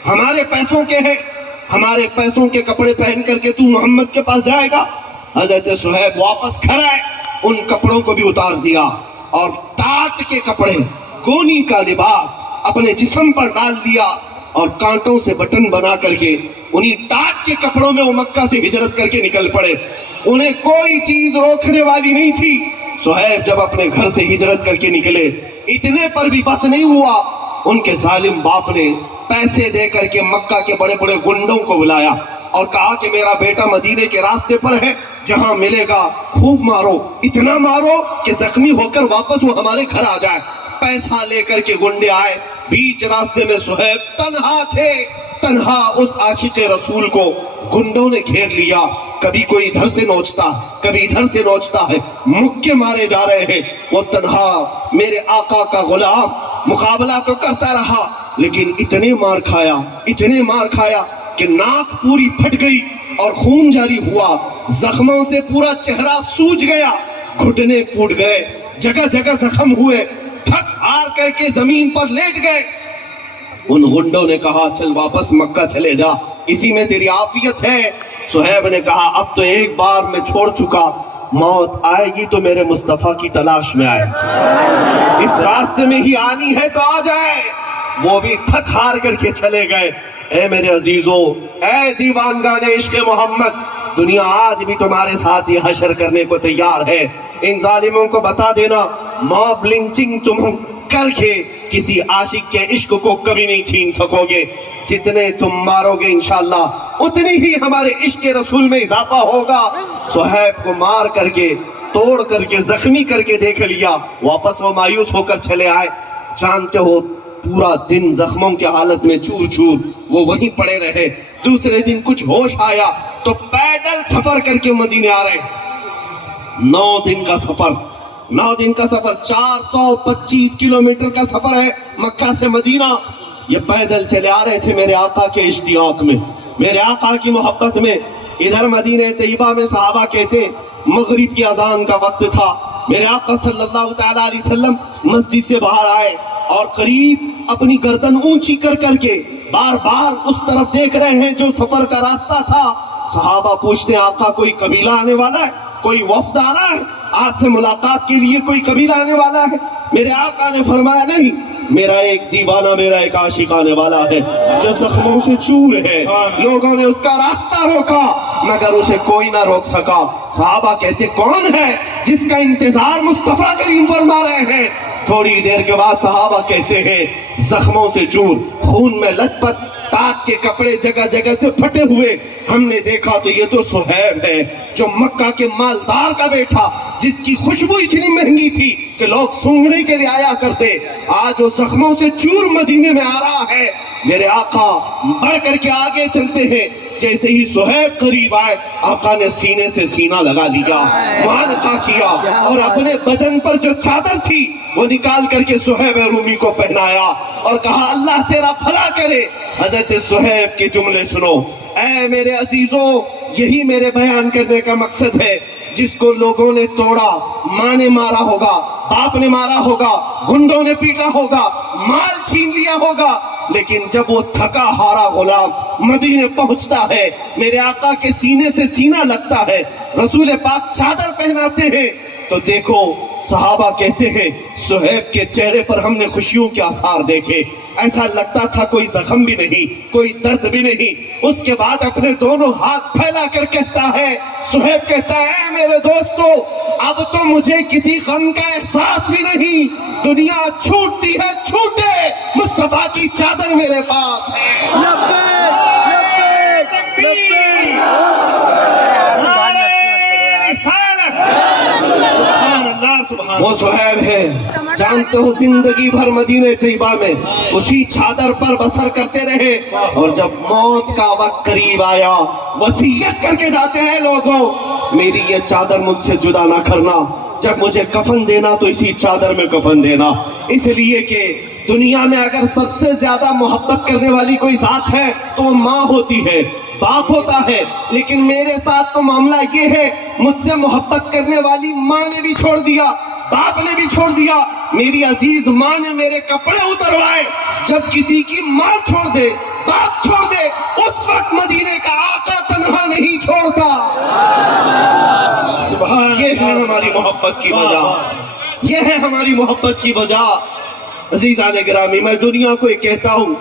ہمارے پیسوں کے ہیں، ہمارے پیسوں کے کپڑے پہن کر کے تو محمد کے پاس جائے گا؟ حضرت صہیب واپس گھر آئے، ان کپڑوں کو بھی اتار دیا اور ٹاٹ کے کپڑے، گونی کا لباس اپنے جسم پر ڈال دیا اور کانٹوں سے بٹن بنا کر کے انہی ٹاٹ کے کپڑوں میں وہ مکہ سے ہجرت کر کے نکل پڑے. انہیں کوئی چیز روکنے والی نہیں تھی. صہیب جب اپنے گھر سے ہجرت کر کے نکلے، اتنے پر بھی بس نہیں ہوا، ان کے ظالم باپ نے پیسے دے کر کے مکہ کے بڑے بڑے گنڈوں کو بلایا اور کہا کہ میرا بیٹا مدینے کے راستے پر ہے، جہاں ملے گا خوب مارو، اتنا مارو کہ زخمی ہو کر واپس وہ ہمارے گھر آ جائے. پیسہ لے کر کے گنڈے آئے، بیچ راستے میں صہیب تنہا تھے، تنہا اس عاشق رسول کو گنڈوں نے گھیر لیا. کبھی کوئی ادھر سے نوچتا، کبھی ادھر سے نوچتا ہے، مکے مارے جا رہے ہیں. وہ تنہا میرے آقا کا غلام مقابلہ تو کرتا رہا، لیکن اتنے مار کھایا کہ ناک پوری پھٹ گئی اور خون جاری ہوا، زخموں سے پورا چہرہ سوج گیا، گھٹنے پھوٹ گئے، جگہ جگہ زخم ہوئے، تھک ہار کر کے زمین پر لیٹ گئے. ان گنڈوں نے کہا چل واپس مکہ چلے جا، اسی میں تیری عافیت ہے. صہیب نے کہا اب تو ایک بار میں چھوڑ چکا، موت آئے گی تو میرے مصطفیٰ کی تلاش میں آئے گی، اس راستے میں ہی آنی ہے تو آ جائے. وہ بھی تھک ہار کر کے چلے گئے. اے میرے عزیزو، اے دیوانگان عشق محمد، دنیا آج بھی تمہارے ساتھ یہ حشر کرنے کو تیار ہے. ان ظالموں کو بتا دینا موب لنچنگ تم کر کے کسی عاشق کے عشق کو کبھی نہیں چھین سکو گے. جتنے تم مارو گے انشاءاللہ اتنی ہی ہمارے عشق رسول میں اضافہ ہوگا. صہیب کو مار کر کے، توڑ کر کے، زخمی کر کے دیکھ لیا، واپس وہ مایوس ہو کر چلے آئے. جانتے ہو پورا دن زخموں کے حالت میں چور چور وہ وہیں پڑے رہے. دوسرے دن کچھ ہوش آیا تو پیدل سفر کر کے مدینے آ رہے. 9 دن کا سفر، 425 کلومیٹر کا سفر ہے مکہ سے مدینہ. یہ پیدل چلے آ رہے تھے میرے آقا کے اشتیاق میں، میرے آقا کی محبت میں. ادھر مدینہ طیبہ میں صحابہ کہتے مغرب کی اذان کا وقت تھا. میرے آقا صلی اللہ تعالیٰ علیہ وسلم مسجد سے باہر آئے اور قریب اپنی گردن اونچی کر کر کے بار بار اس طرف دیکھ رہے ہیں جو سفر کا راستہ تھا. صحابہ پوچھتے ہیں آقا کوئی قبیلہ آنے والا ہے، کوئی وفد آ رہا ہے، آج سے ملاقات کے لیے کوئی قبیلہ آنے والا ہے؟ میرے آقا نے فرمایا نہیں، میرا ایک دیوانہ، میرا ایک عاشق آنے والا ہے جو زخموں سے چور ہے. لوگوں نے اس کا راستہ روکا مگر اسے کوئی نہ روک سکا. صحابہ کہتے کون ہے جس کا انتظار مصطفیٰ کریم فرما رہے ہیں؟ تھوڑی دیر کے بعد صحابہ کہتے ہیں زخموں سے چور، خون میں لت پت، ٹاٹ کے کپڑے جگہ جگہ سے پھٹے ہوئے. ہم نے دیکھا تو یہ تو صہیب ہے جو مکہ کے مالدار کا بیٹا، جس کی خوشبو اتنی مہنگی تھی کہ لوگ سونگھنے کے لیے آیا کرتے. آج وہ زخموں سے چور مدینے میں آ رہا ہے. میرے آقا بڑھ کر کے آگے چلتے ہیں. جیسے ہی صہیب قریب آئے آقا نے سینے سے سینہ لگا لیا, معانقہ کیا اور اپنے بدن پر جو چادر تھی وہ نکال کر کے صہیب رومی کو پہنایا اور کہا اللہ تیرا بھلا کرے. حضرت صہیب کے جملے سنو. اے میرے عزیزوں, یہی میرے بیان کرنے کا مقصد ہے. جس کو لوگوں نے توڑا, ماں نے مارا ہوگا, باپ نے مارا ہوگا, گنڈوں نے پیٹا ہوگا, مال چھین لیا ہوگا, لیکن جب وہ تھکا ہارا غلام مدینے پہنچتا ہے, میرے آقا کے سینے سے سینہ لگتا ہے, رسول پاک چادر پہناتے ہیں, تو دیکھو صحابہ کہتے ہیں صہیب کے چہرے پر ہم نے خوشیوں کے آثار دیکھے. ایسا لگتا تھا کوئی زخم بھی نہیں, کوئی درد بھی نہیں. اس کے بعد اپنے دونوں ہاتھ پھیلا کر کہتا ہے, صہیب کہتا ہے میرے دوستو اب تو مجھے کسی غم کا احساس بھی نہیں. دنیا چھوٹتی ہے چھوٹے, مصطفیٰ کی چادر میرے پاس ہے. وہ صہیب ہے, جانتے ہو زندگی بھر مدینہ طیبہ میں اسی چادر پر بسر کرتے رہے, اور جب موت کا وقت قریب آیا وصیت کر کے جاتے ہیں لوگوں میری یہ چادر مجھ سے جدا نہ کرنا, جب مجھے کفن دینا تو اسی چادر میں کفن دینا. اس لیے کہ دنیا میں اگر سب سے زیادہ محبت کرنے والی کوئی ذات ہے تو وہ ماں ہوتی ہے, باپ ہوتا ہے, لیکن میرے ساتھ تو معاملہ یہ ہے مجھ سے محبت کرنے والی ماں نے بھی چھوڑ دیا, باپ نے بھی چھوڑ دیا. میری عزیز ماں نے میرے کپڑے اتروائے. جب کسی کی ماں چھوڑ دے, باپ چھوڑ دے, اس وقت مدینے کا آقا تنہا نہیں چھوڑتا. یہ ہے ہماری محبت کی وجہ, یہ ہے ہماری محبت کی وجہ. عزیزان گرامی, میں دنیا کو یہ کہتا ہوں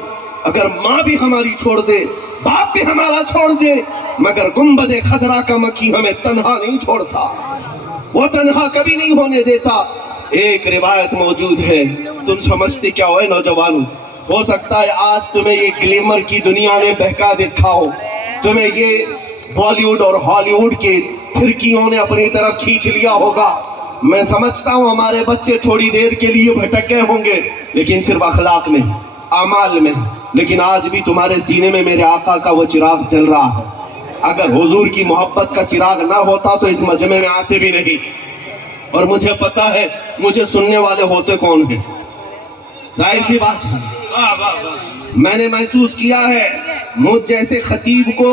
اگر ماں بھی ہماری چھوڑ دے, باپ بھی ہمارا چھوڑ دے, مگر گنبد خضرا کا مکی ہمیں تنہا نہیں چھوڑتا, وہ تنہا کبھی نہیں ہونے دیتا. ایک روایت موجود ہے, تم سمجھتے کیا ہو نوجوانوں, ہو سکتا ہے آج تمہیں یہ گلیمر کی دنیا نے بہکا دکھا ہو, تمہیں یہ بالی ووڈ اور ہالی ووڈ کے تھرکیوں نے اپنی طرف کھینچ لیا ہوگا. میں سمجھتا ہوں ہمارے بچے تھوڑی دیر کے لیے بھٹک گئے ہوں گے, لیکن صرف اخلاق میں, اعمال میں. لیکن آج بھی تمہارے سینے میں میرے آقا کا وہ چراغ جل رہا ہے. اگر حضور کی محبت کا چراغ نہ ہوتا تو اس مجمع میں آتے بھی نہیں. اور مجھے پتا ہے مجھے سننے والے ہوتے کون ہیں, ظاہر سی بات ہے. میں نے محسوس کیا ہے مجھ جیسے خطیب کو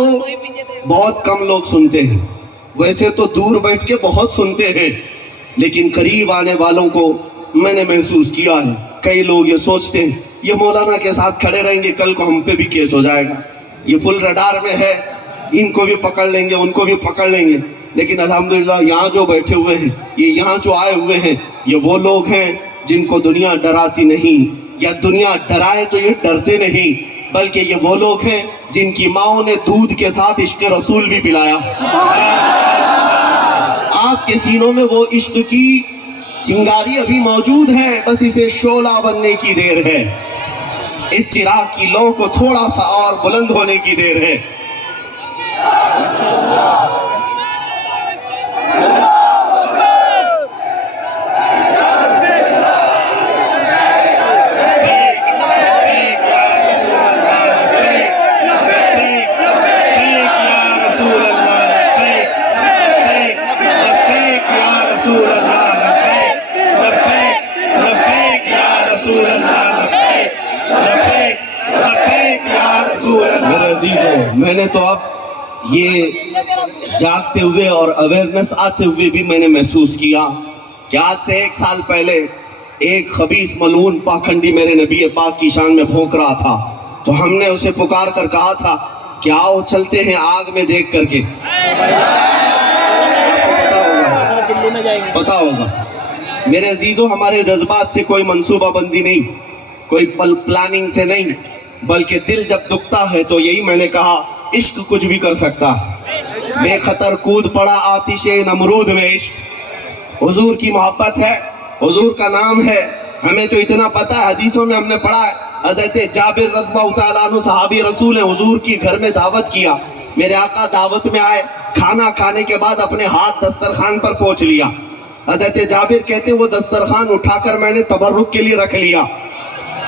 بہت کم لوگ سنتے ہیں. ویسے تو دور بیٹھ کے بہت سنتے ہیں, لیکن قریب آنے والوں کو میں نے محسوس کیا ہے کئی لوگ یہ سوچتے ہیں یہ مولانا کے ساتھ کھڑے رہیں گے کل کو ہم پہ بھی کیس ہو جائے گا, یہ فل رڈار میں ہے, ان کو بھی پکڑ لیں گے ان کو بھی پکڑ لیں گے. لیکن الحمدللہ یہاں جو بیٹھے ہوئے ہیں, یہ یہاں جو آئے ہوئے ہیں, یہ وہ لوگ ہیں جن کو دنیا ڈراتی نہیں, یا دنیا ڈرائے تو یہ ڈرتے نہیں, بلکہ یہ وہ لوگ ہیں جن کی ماؤں نے دودھ کے ساتھ عشق رسول بھی پلایا. آپ کے سینوں میں وہ عشق کی چنگاری ابھی موجود ہے, بس اسے شعلہ بننے کی دیر ہے, اس چراغ کی لو کو تھوڑا سا اور بلند ہونے کی دیر ہے. میرے عزیزوں, میں نے تو اب یہ جاگتے ہوئے اور اویئرنس آتے ہوئے بھی میں نے محسوس کیا کہ آج سے 1 سال پہلے ایک خبیث ملعون پاکھنڈی میرے نبی پاک کی شان میں بھونک رہا تھا, تو ہم نے اسے پکار کر کہا تھا کہ آؤ چلتے ہیں آگ میں دیکھ کر کے. پتا ہوگا میرے عزیزوں, ہمارے جذبات سے کوئی منصوبہ بندی نہیں, کوئی پلاننگ سے نہیں, بلکہ دل جب دکھتا ہے تو یہی میں نے کہا عشق کچھ بھی کر سکتا. بے خطر کود پڑا آتش نمرود میں عشق. حضور کی محبت ہے, حضور کا نام ہے, ہمیں تو اتنا پتا ہے, حدیثوں میں ہم نے پڑھا ہے. حضرت جابر رضی اللہ تعالیٰ عنہ صحابی رسول ہیں, حضور کی گھر میں دعوت کیا, میرے آقا دعوت میں آئے, کھانا کھانے کے بعد اپنے ہاتھ دسترخوان پر پہنچ لیا. حضرت جابر کہتے ہیں وہ دسترخوان اٹھا کر میں نے تبرک کے لیے رکھ لیا.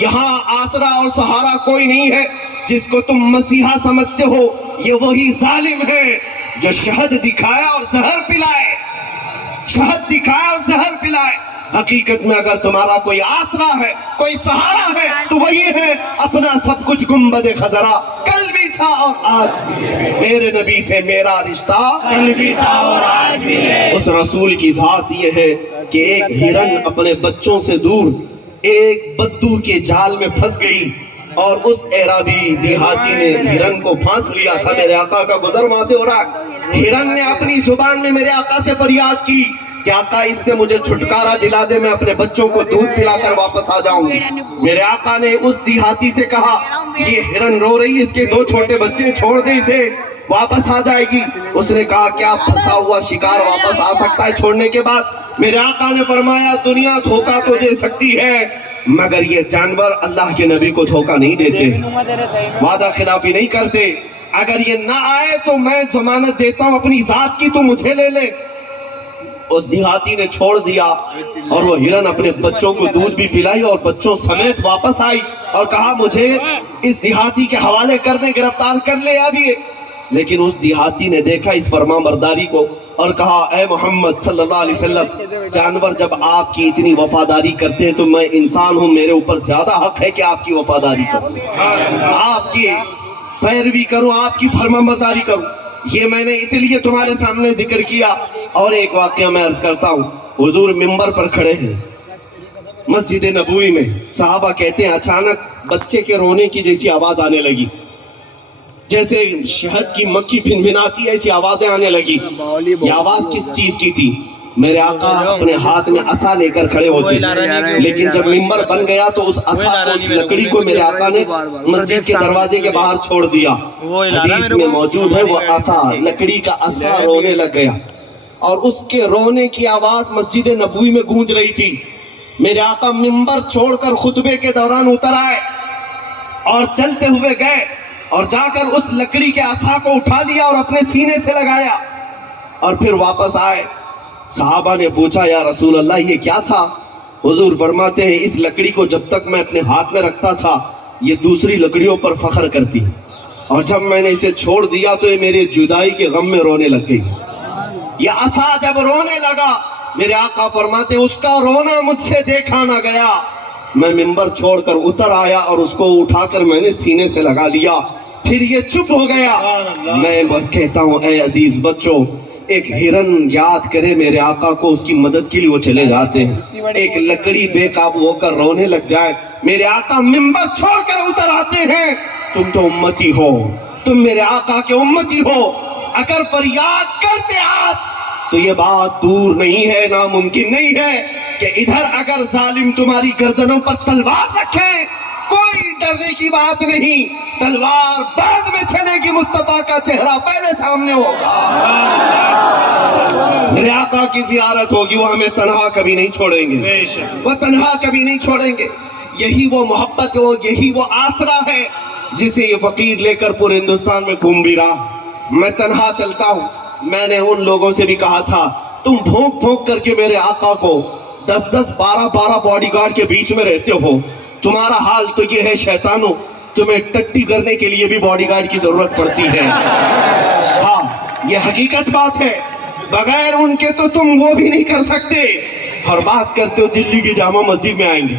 یہاں آسرا اور سہارا کوئی نہیں ہے جس کو تم مسیحا سمجھتے ہو، یہ وہی ظالم ہے جو شہد دکھایا اور زہر پلائے، شہد دکھایا اور زہر پلائے۔ حقیقت میں اگر تمہارا کوئی آسرا ہے، کوئی سہارا ہے، تو وہی ہے اپنا سب کچھ گنبد خضرا، کل بھی تھا اور آج بھی ہے۔ میرے نبی سے میرا رشتہ کل بھی تھا اور آج بھی ہے۔ اس رسول کی ذات یہ ہے کہ ایک ہرن اپنے بچوں سے دور ایک بدو کے جال میں پھنس گئی، اور اس عرابی دیہاتی نے ہرن کو پھانس لیا تھا۔ میرے آقا کا گزر وہاں سے ہو رہا ہے، ہرن نے اپنی زبان میں میرے آقا سے فریاد کی کہ آقا اس سے مجھے چھٹکارا دلا دے، میں اپنے بچوں کو دودھ پلا کر واپس آ جاؤں۔ میرے آقا نے اس دیہاتی سے کہا یہ ہرن رو رہی، اس کے 2 چھوٹے بچے، چھوڑ دے اسے، واپس آ جائے گی۔ اس نے کہا کیا پھنسا ہوا شکار واپس آ سکتا ہے چھوڑنے کے بعد؟ میرے آقا نے فرمایا دنیا دھوکہ تو دے سکتی ہے مگر یہ جانور اللہ کے نبی کو دھوکہ نہیں دیتے، وعدہ خلافی نہیں کرتے۔ اگر یہ نہ آئے تو میں ضمانت دیتا ہوں اپنی ذات کی، تو مجھے لے لے۔ اس دیہاتی نے چھوڑ دیا اور وہ ہرن اپنے بچوں کو دودھ بھی پلائی اور بچوں سمیت واپس آئی اور کہا مجھے اس دیہاتی کے حوالے کر دیں، گرفتار کر لے ابھی۔ لیکن اس دیہاتی نے دیکھا اس فرما برداری کو اور کہا اے محمد صلی اللہ علیہ وسلم، جانور جب آپ کی اتنی وفاداری کرتے ہیں تو میں انسان ہوں، میرے اوپر زیادہ حق ہے کہ آپ کی وفاداری کروں، آپ کی پیروی کروں، آپ کی فرما برداری کروں۔ یہ میں نے اس لیے تمہارے سامنے ذکر کیا۔ اور ایک واقعہ میں عرض کرتا ہوں، حضور منبر پر کھڑے ہیں مسجد نبوی میں، صحابہ کہتے ہیں اچانک بچے کے رونے کی جیسی آواز آنے لگی، جیسے شہد کی مکھی بھنبھناتی ہے ایسی آوازیں آنے لگی۔ یہ آواز کس چیز کی تھی؟ میرے آقا اپنے ہاتھ میں عصا لے کر کھڑے ہوتے، لیکن جب منبر بن گیا تو اس عصا کو، اس لکڑی کو میرے آقا نے مسجد کے دروازے کے باہر چھوڑ دیا۔ حدیث میں موجود ہے وہ عصا، لکڑی کا عصا رونے لگ گیا اور اس کے رونے کی آواز مسجد نبوی میں گونج رہی تھی۔ میرے آقا منبر چھوڑ کر خطبے کے دوران اتر آئے اور چلتے ہوئے گئے اور جا کر اس لکڑی کے عصا کو اٹھا لیا اور اپنے سینے سے لگایا اور پھر واپس آئے۔ صحابہ نے پوچھا یا رسول اللہ یہ کیا تھا؟ حضور فرماتے ہیں اس لکڑی کو جب تک میں اپنے ہاتھ میں رکھتا تھا یہ دوسری لکڑیوں پر فخر کرتی، اور جب میں نے اسے چھوڑ دیا تو یہ میرے جدائی کے غم میں رونے لگ گئی۔ یہ عصا جب رونے لگا، میرے آقا فرماتے اس کا رونا مجھ سے دیکھا نہ گیا، میں منبر چھوڑ کر اتر آیا اور اس کو اٹھا کر میں نے سینے سے لگا لیا، پھر یہ چپ ہو گیا۔ میں کہتا ہوں اے عزیز بچوں، ایک ہرن یاد کرے میرے آقا کو، اس کی مدد کے لیے وہ چلے جاتے ہیں۔ ایک لکڑی بے قابو ہو کر رونے لگ جائے، میرے آقا منبر چھوڑ کر اتر آتے ہیں۔ تم تو امتی ہو، تم میرے آقا کے امتی ہو، اگر فریاد کرتے آج تو یہ بات دور نہیں ہے، ناممکن نہیں ہے کہ ادھر اگر ظالم تمہاری گردنوں پر تلوار رکھے، کوئی ڈرنے کی بات نہیں، تلوار بعد میں چلے گی، مصطفیٰ کا چہرہ پہلے سامنے ہوگا۔ میرے آقا کی زیارت ہوگی، وہ ہمیں تنہا کبھی نہیں چھوڑیں گے، وہ تنہا کبھی نہیں چھوڑیں گے۔ یہی وہ محبت ہو، یہی وہ آسرا ہے جسے یہ فقیر لے کر پورے ہندوستان میں گھوم بھی رہا۔ میں تنہا چلتا ہوں، میں نے ان لوگوں سے بھی کہا تھا تم بھونک بھونک کر کے میرے آقا کو 10-10 12-12 باڈی گارڈ کے بیچ میں رہتے ہو، تمہارا حال تو یہ ہے شیطانوں، تمہیں ٹٹی کرنے کے لیے بھی باڈی گارڈ کی ضرورت پڑتی ہے۔ ہاں یہ حقیقت بات ہے، بغیر ان کے تو تم وہ بھی نہیں کر سکتے۔ اور بات کرتے ہو دلی کی جامع مسجد میں آئیں گے،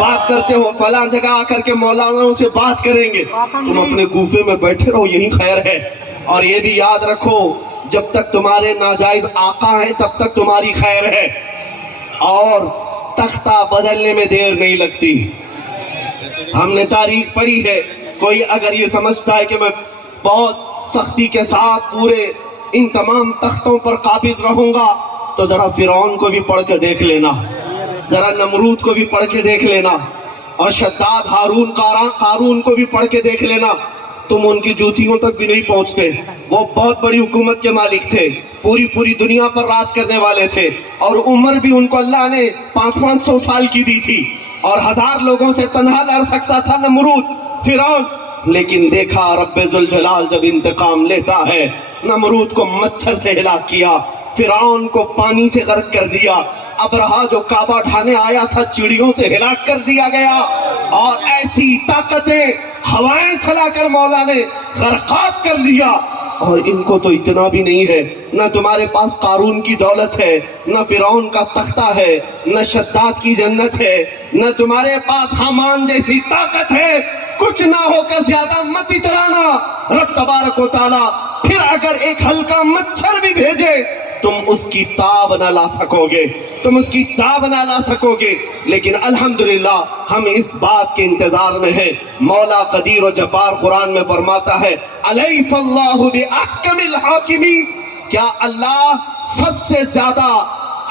بات کرتے ہو فلاں جگہ آ کر کے مولاناؤں سے بات کریں گے، تم اپنے کوفے میں بیٹھے رہو، یہی خیر ہے۔ اور یہ بھی یاد رکھو جب تک تمہارے ناجائز آقا ہیں تب تک تمہاری خیر ہے، اور تختہ بدلنے میں دیر نہیں لگتی۔ ہم نے تاریخ پڑھی ہے، کوئی اگر یہ سمجھتا ہے کہ میں بہت سختی کے ساتھ پورے ان تمام تختوں پر قابض رہوں گا تو ذرا فرعون کو بھی پڑھ کے دیکھ لینا، ذرا نمرود کو بھی پڑھ کے دیکھ لینا، اور شداد ہارون قارون کو بھی پڑھ کے دیکھ لینا، تم ان کی جوتیوں تک بھی نہیں پہنچتے۔ وہ بہت بڑی حکومت کے مالک تھے، پوری دنیا پر راج کرنے والے تھے، اور عمر بھی ان کو اللہ نے 500 سال کی دی تھی، اور 1000 لوگوں سے تنہا لڑ سکتا تھا نمرود فرعون۔ لیکن دیکھا رب ذوالجلال جب انتقام لیتا ہے، نمرود کو مچھر سے ہلاک کیا، فرعون کو پانی سے غرق کر دیا، ابرہا جو کعبہ ڈھانے آیا تھا چڑیوں سے ہلاک کر دیا گیا۔ اور ایسی طاقتیں ہوائیں چلا کر مولا نے غرقاب کر دیا. اور ان کو تو اتنا بھی نہیں ہے, نہ تمہارے پاس قارون کی دولت ہے, نہ فرعون کا تختہ ہے, نہ شداد کی جنت ہے, نہ تمہارے پاس حامان جیسی طاقت ہے. کچھ نہ ہو کر زیادہ مت اترانا. رب تبارک و تعالیٰ پھر اگر ایک ہلکا مچھر بھی بھیجے تم اس کی تاب نہ لا سکو گے, تم اس کی تاب نہ لا سکو گے. لیکن الحمدللہ ہم اس بات کے انتظار میں ہیں. مولا قدیر و جبار قرآن میں فرماتا ہے الیس اللہ بأحکم الحاکمین, کیا اللہ سب سے زیادہ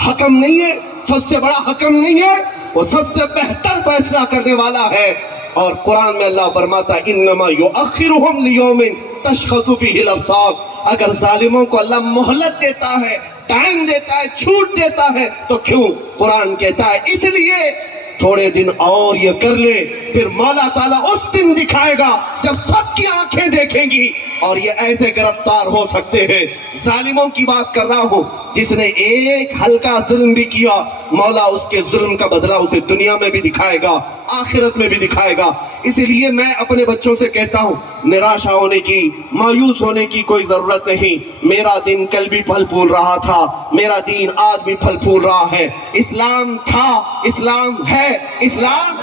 حکم نہیں ہے, سب سے بڑا حکم نہیں ہے, وہ سب سے بہتر فیصلہ کرنے والا ہے. اور قرآن میں اللہ فرماتا ہے انما یؤخرہم لیوم تشخص فیہ الابصار. اگر ظالموں کو اللہ مہلت دیتا ہے, ٹائم دیتا ہے, چھوٹ دیتا ہے تو کیوں؟ قرآن کہتا ہے اس لیے تھوڑے دن اور یہ کر لے, پھر مولا تعالیٰ اس دن دکھائے گا جب سب کی آنکھیں دیکھیں گی اور یہ ایسے گرفتار ہو سکتے ہیں. ظالموں کی بات کر رہا ہوں, جس نے ایک ہلکا ظلم بھی کیا مولا اس کے ظلم کا بدلہ اسے دنیا میں بھی دکھائے گا, آخرت میں بھی دکھائے گا. اسی لیے میں اپنے بچوں سے کہتا ہوں نراشا ہونے کی, مایوس ہونے کی کوئی ضرورت نہیں. میرا دین کل بھی پھل پھول رہا تھا, میرا دین آج بھی پھل پھول رہا ہے. اسلام تھا, اسلام ہے, اسلام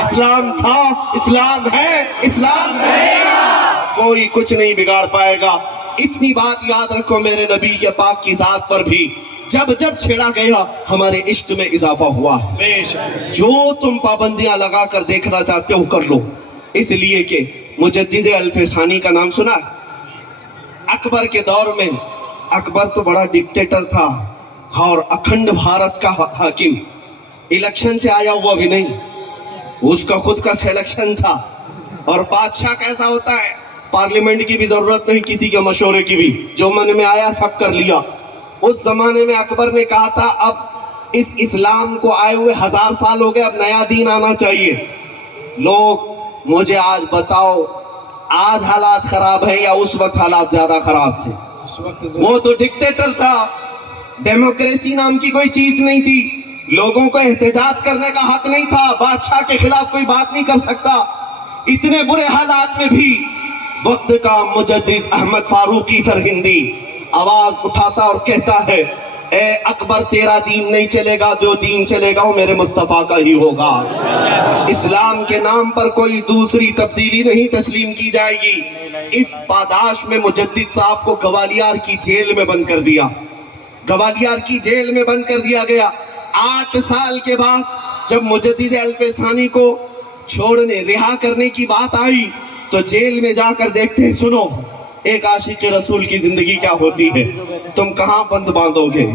اسلام تھا, اسلام ہے, اسلام کوئی کچھ نہیں بگاڑ پائے گا. اتنی بات یاد رکھو میرے نبی کے پاک کی ذات پر بھی جب جب چھیڑا گیا ہمارے عشق میں اضافہ ہوا. جو تم پابندیاں لگا کر دیکھنا چاہتے ہو کر لو. اس لیے کہ مجدد الف ثانی کا نام سنا ہے؟ اکبر کے دور میں, اکبر تو بڑا ڈکٹیٹر تھا اور اکھنڈ بھارت کا حاکم, الیکشن سے آیا ہوا بھی نہیں, اس کا خود کا سلیکشن تھا. اور بادشاہ کیسا ہوتا ہے, پارلیمنٹ کی بھی ضرورت نہیں, کسی کے مشورے کی بھی, جو من میں آیا سب کر لیا. اس زمانے میں اکبر نے کہا تھا اب اس اسلام کو آئے ہوئے 1000 سال ہو گئے, اب نیا دین آنا چاہیے. لوگ مجھے آج بتاؤ آج حالات خراب ہیں یا اس وقت حالات زیادہ خراب تھے؟ وہ تو ڈکٹیٹر تھا, ڈیموکریسی نام کی کوئی چیز نہیں تھی, لوگوں کو احتجاج کرنے کا حق نہیں تھا, بادشاہ کے خلاف کوئی بات نہیں کر سکتا. اتنے برے حالات میں بھی وقت کا مجدد احمد فاروقی سرہندی آواز اٹھاتا اور کہتا ہے اے اکبر تیرا دین نہیں چلے گا, جو دین چلے گا وہ میرے مصطفیٰ کا ہی ہوگا. اسلام کے نام پر کوئی دوسری تبدیلی نہیں تسلیم کی جائے گی. اس پاداش میں مجدد صاحب کو گوالیار کی جیل میں بند کر دیا, گوالیار کی جیل میں بند کر دیا گیا. 8 سال کے بعد جب مجدد الف ثانی کو چھوڑنے رہا کرنے کی بات آئی تو جیل میں جا کر دیکھتے ہیں, سنو ایک عاشق رسول کی زندگی کیا ہوتی ہے, تم کہاں بند باندھو گے.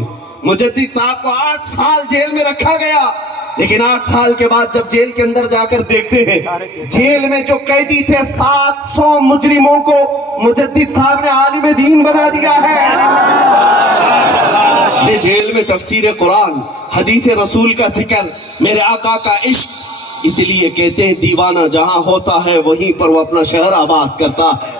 مجدد صاحب کو 8 سال جیل میں رکھا گیا, لیکن 8 سال کے بعد جب جیل کے اندر جا کر دیکھتے ہیں جیل میں جو قیدی تھے 700 مجرموں کو مجدد صاحب نے عالم دین بنا دیا ہے. میں جیل میں تفسیر قرآن, حدیث رسول کا ذکر, میرے آقا کا عشق. اسی لیے کہتے ہیں دیوانہ جہاں ہوتا ہے وہیں پر وہ اپنا شہر آباد کرتا ہے.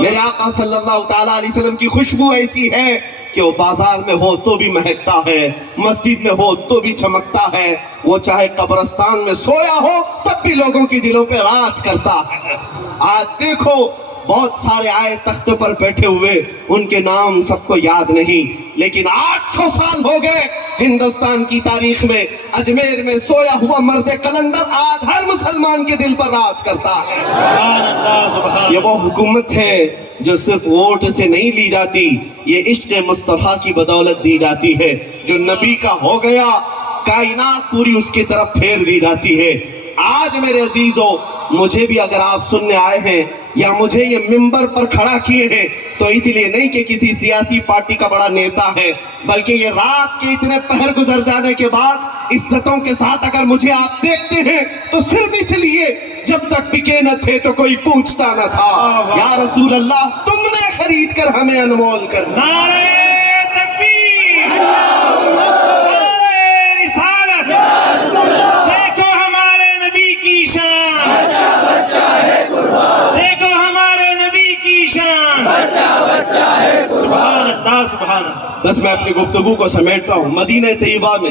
میرے آقا صلی اللہ تعالیٰ علیہ وسلم کی خوشبو ایسی ہے کہ وہ بازار میں ہو تو بھی مہکتا ہے, مسجد میں ہو تو بھی چمکتا ہے, وہ چاہے قبرستان میں سویا ہو تب بھی لوگوں کی دلوں پہ راج کرتا ہے. آج دیکھو بہت سارے آئے تخت پر بیٹھے ہوئے, ان کے نام سب کو یاد نہیں, لیکن 800 سال ہو گئے ہندوستان کی تاریخ میں اجمیر میں سویا ہوا مرد قلندر آج ہر مسلمان کے دل پر راج کرتا ہے. یہ وہ حکومت ہے جو صرف ووٹ سے نہیں لی جاتی, یہ عشق مصطفیٰ کی بدولت دی جاتی ہے. جو نبی کا ہو گیا کائنات پوری اس کی طرف پھیر دی جاتی ہے. آج میرے عزیزو مجھے بھی اگر آپ سننے آئے ہیں یا مجھے یہ ممبر پر کھڑا کیے ہیں تو اس لیے نہیں کہ کسی سیاسی پارٹی کا بڑا نیتا ہے, بلکہ یہ رات کے اتنے پہر گزر جانے کے بعد عزتوں کے ساتھ اگر مجھے آپ دیکھتے ہیں تو صرف اس لیے جب تک بکے نہ تھے تو کوئی پوچھتا نہ تھا. یا رسول اللہ تم نے خرید کر ہمیں انمول کر دیا. نعرہ تکبیر, نعرہ رسالت, دیکھو ہمارے نبی کی شان, دیکھو ہمارے نبی کی شان. سبحان اللہ, سبحان اللہ. بس میں اپنی گفتگو کو سمیٹتا ہوں. مدینہ طیبہ میں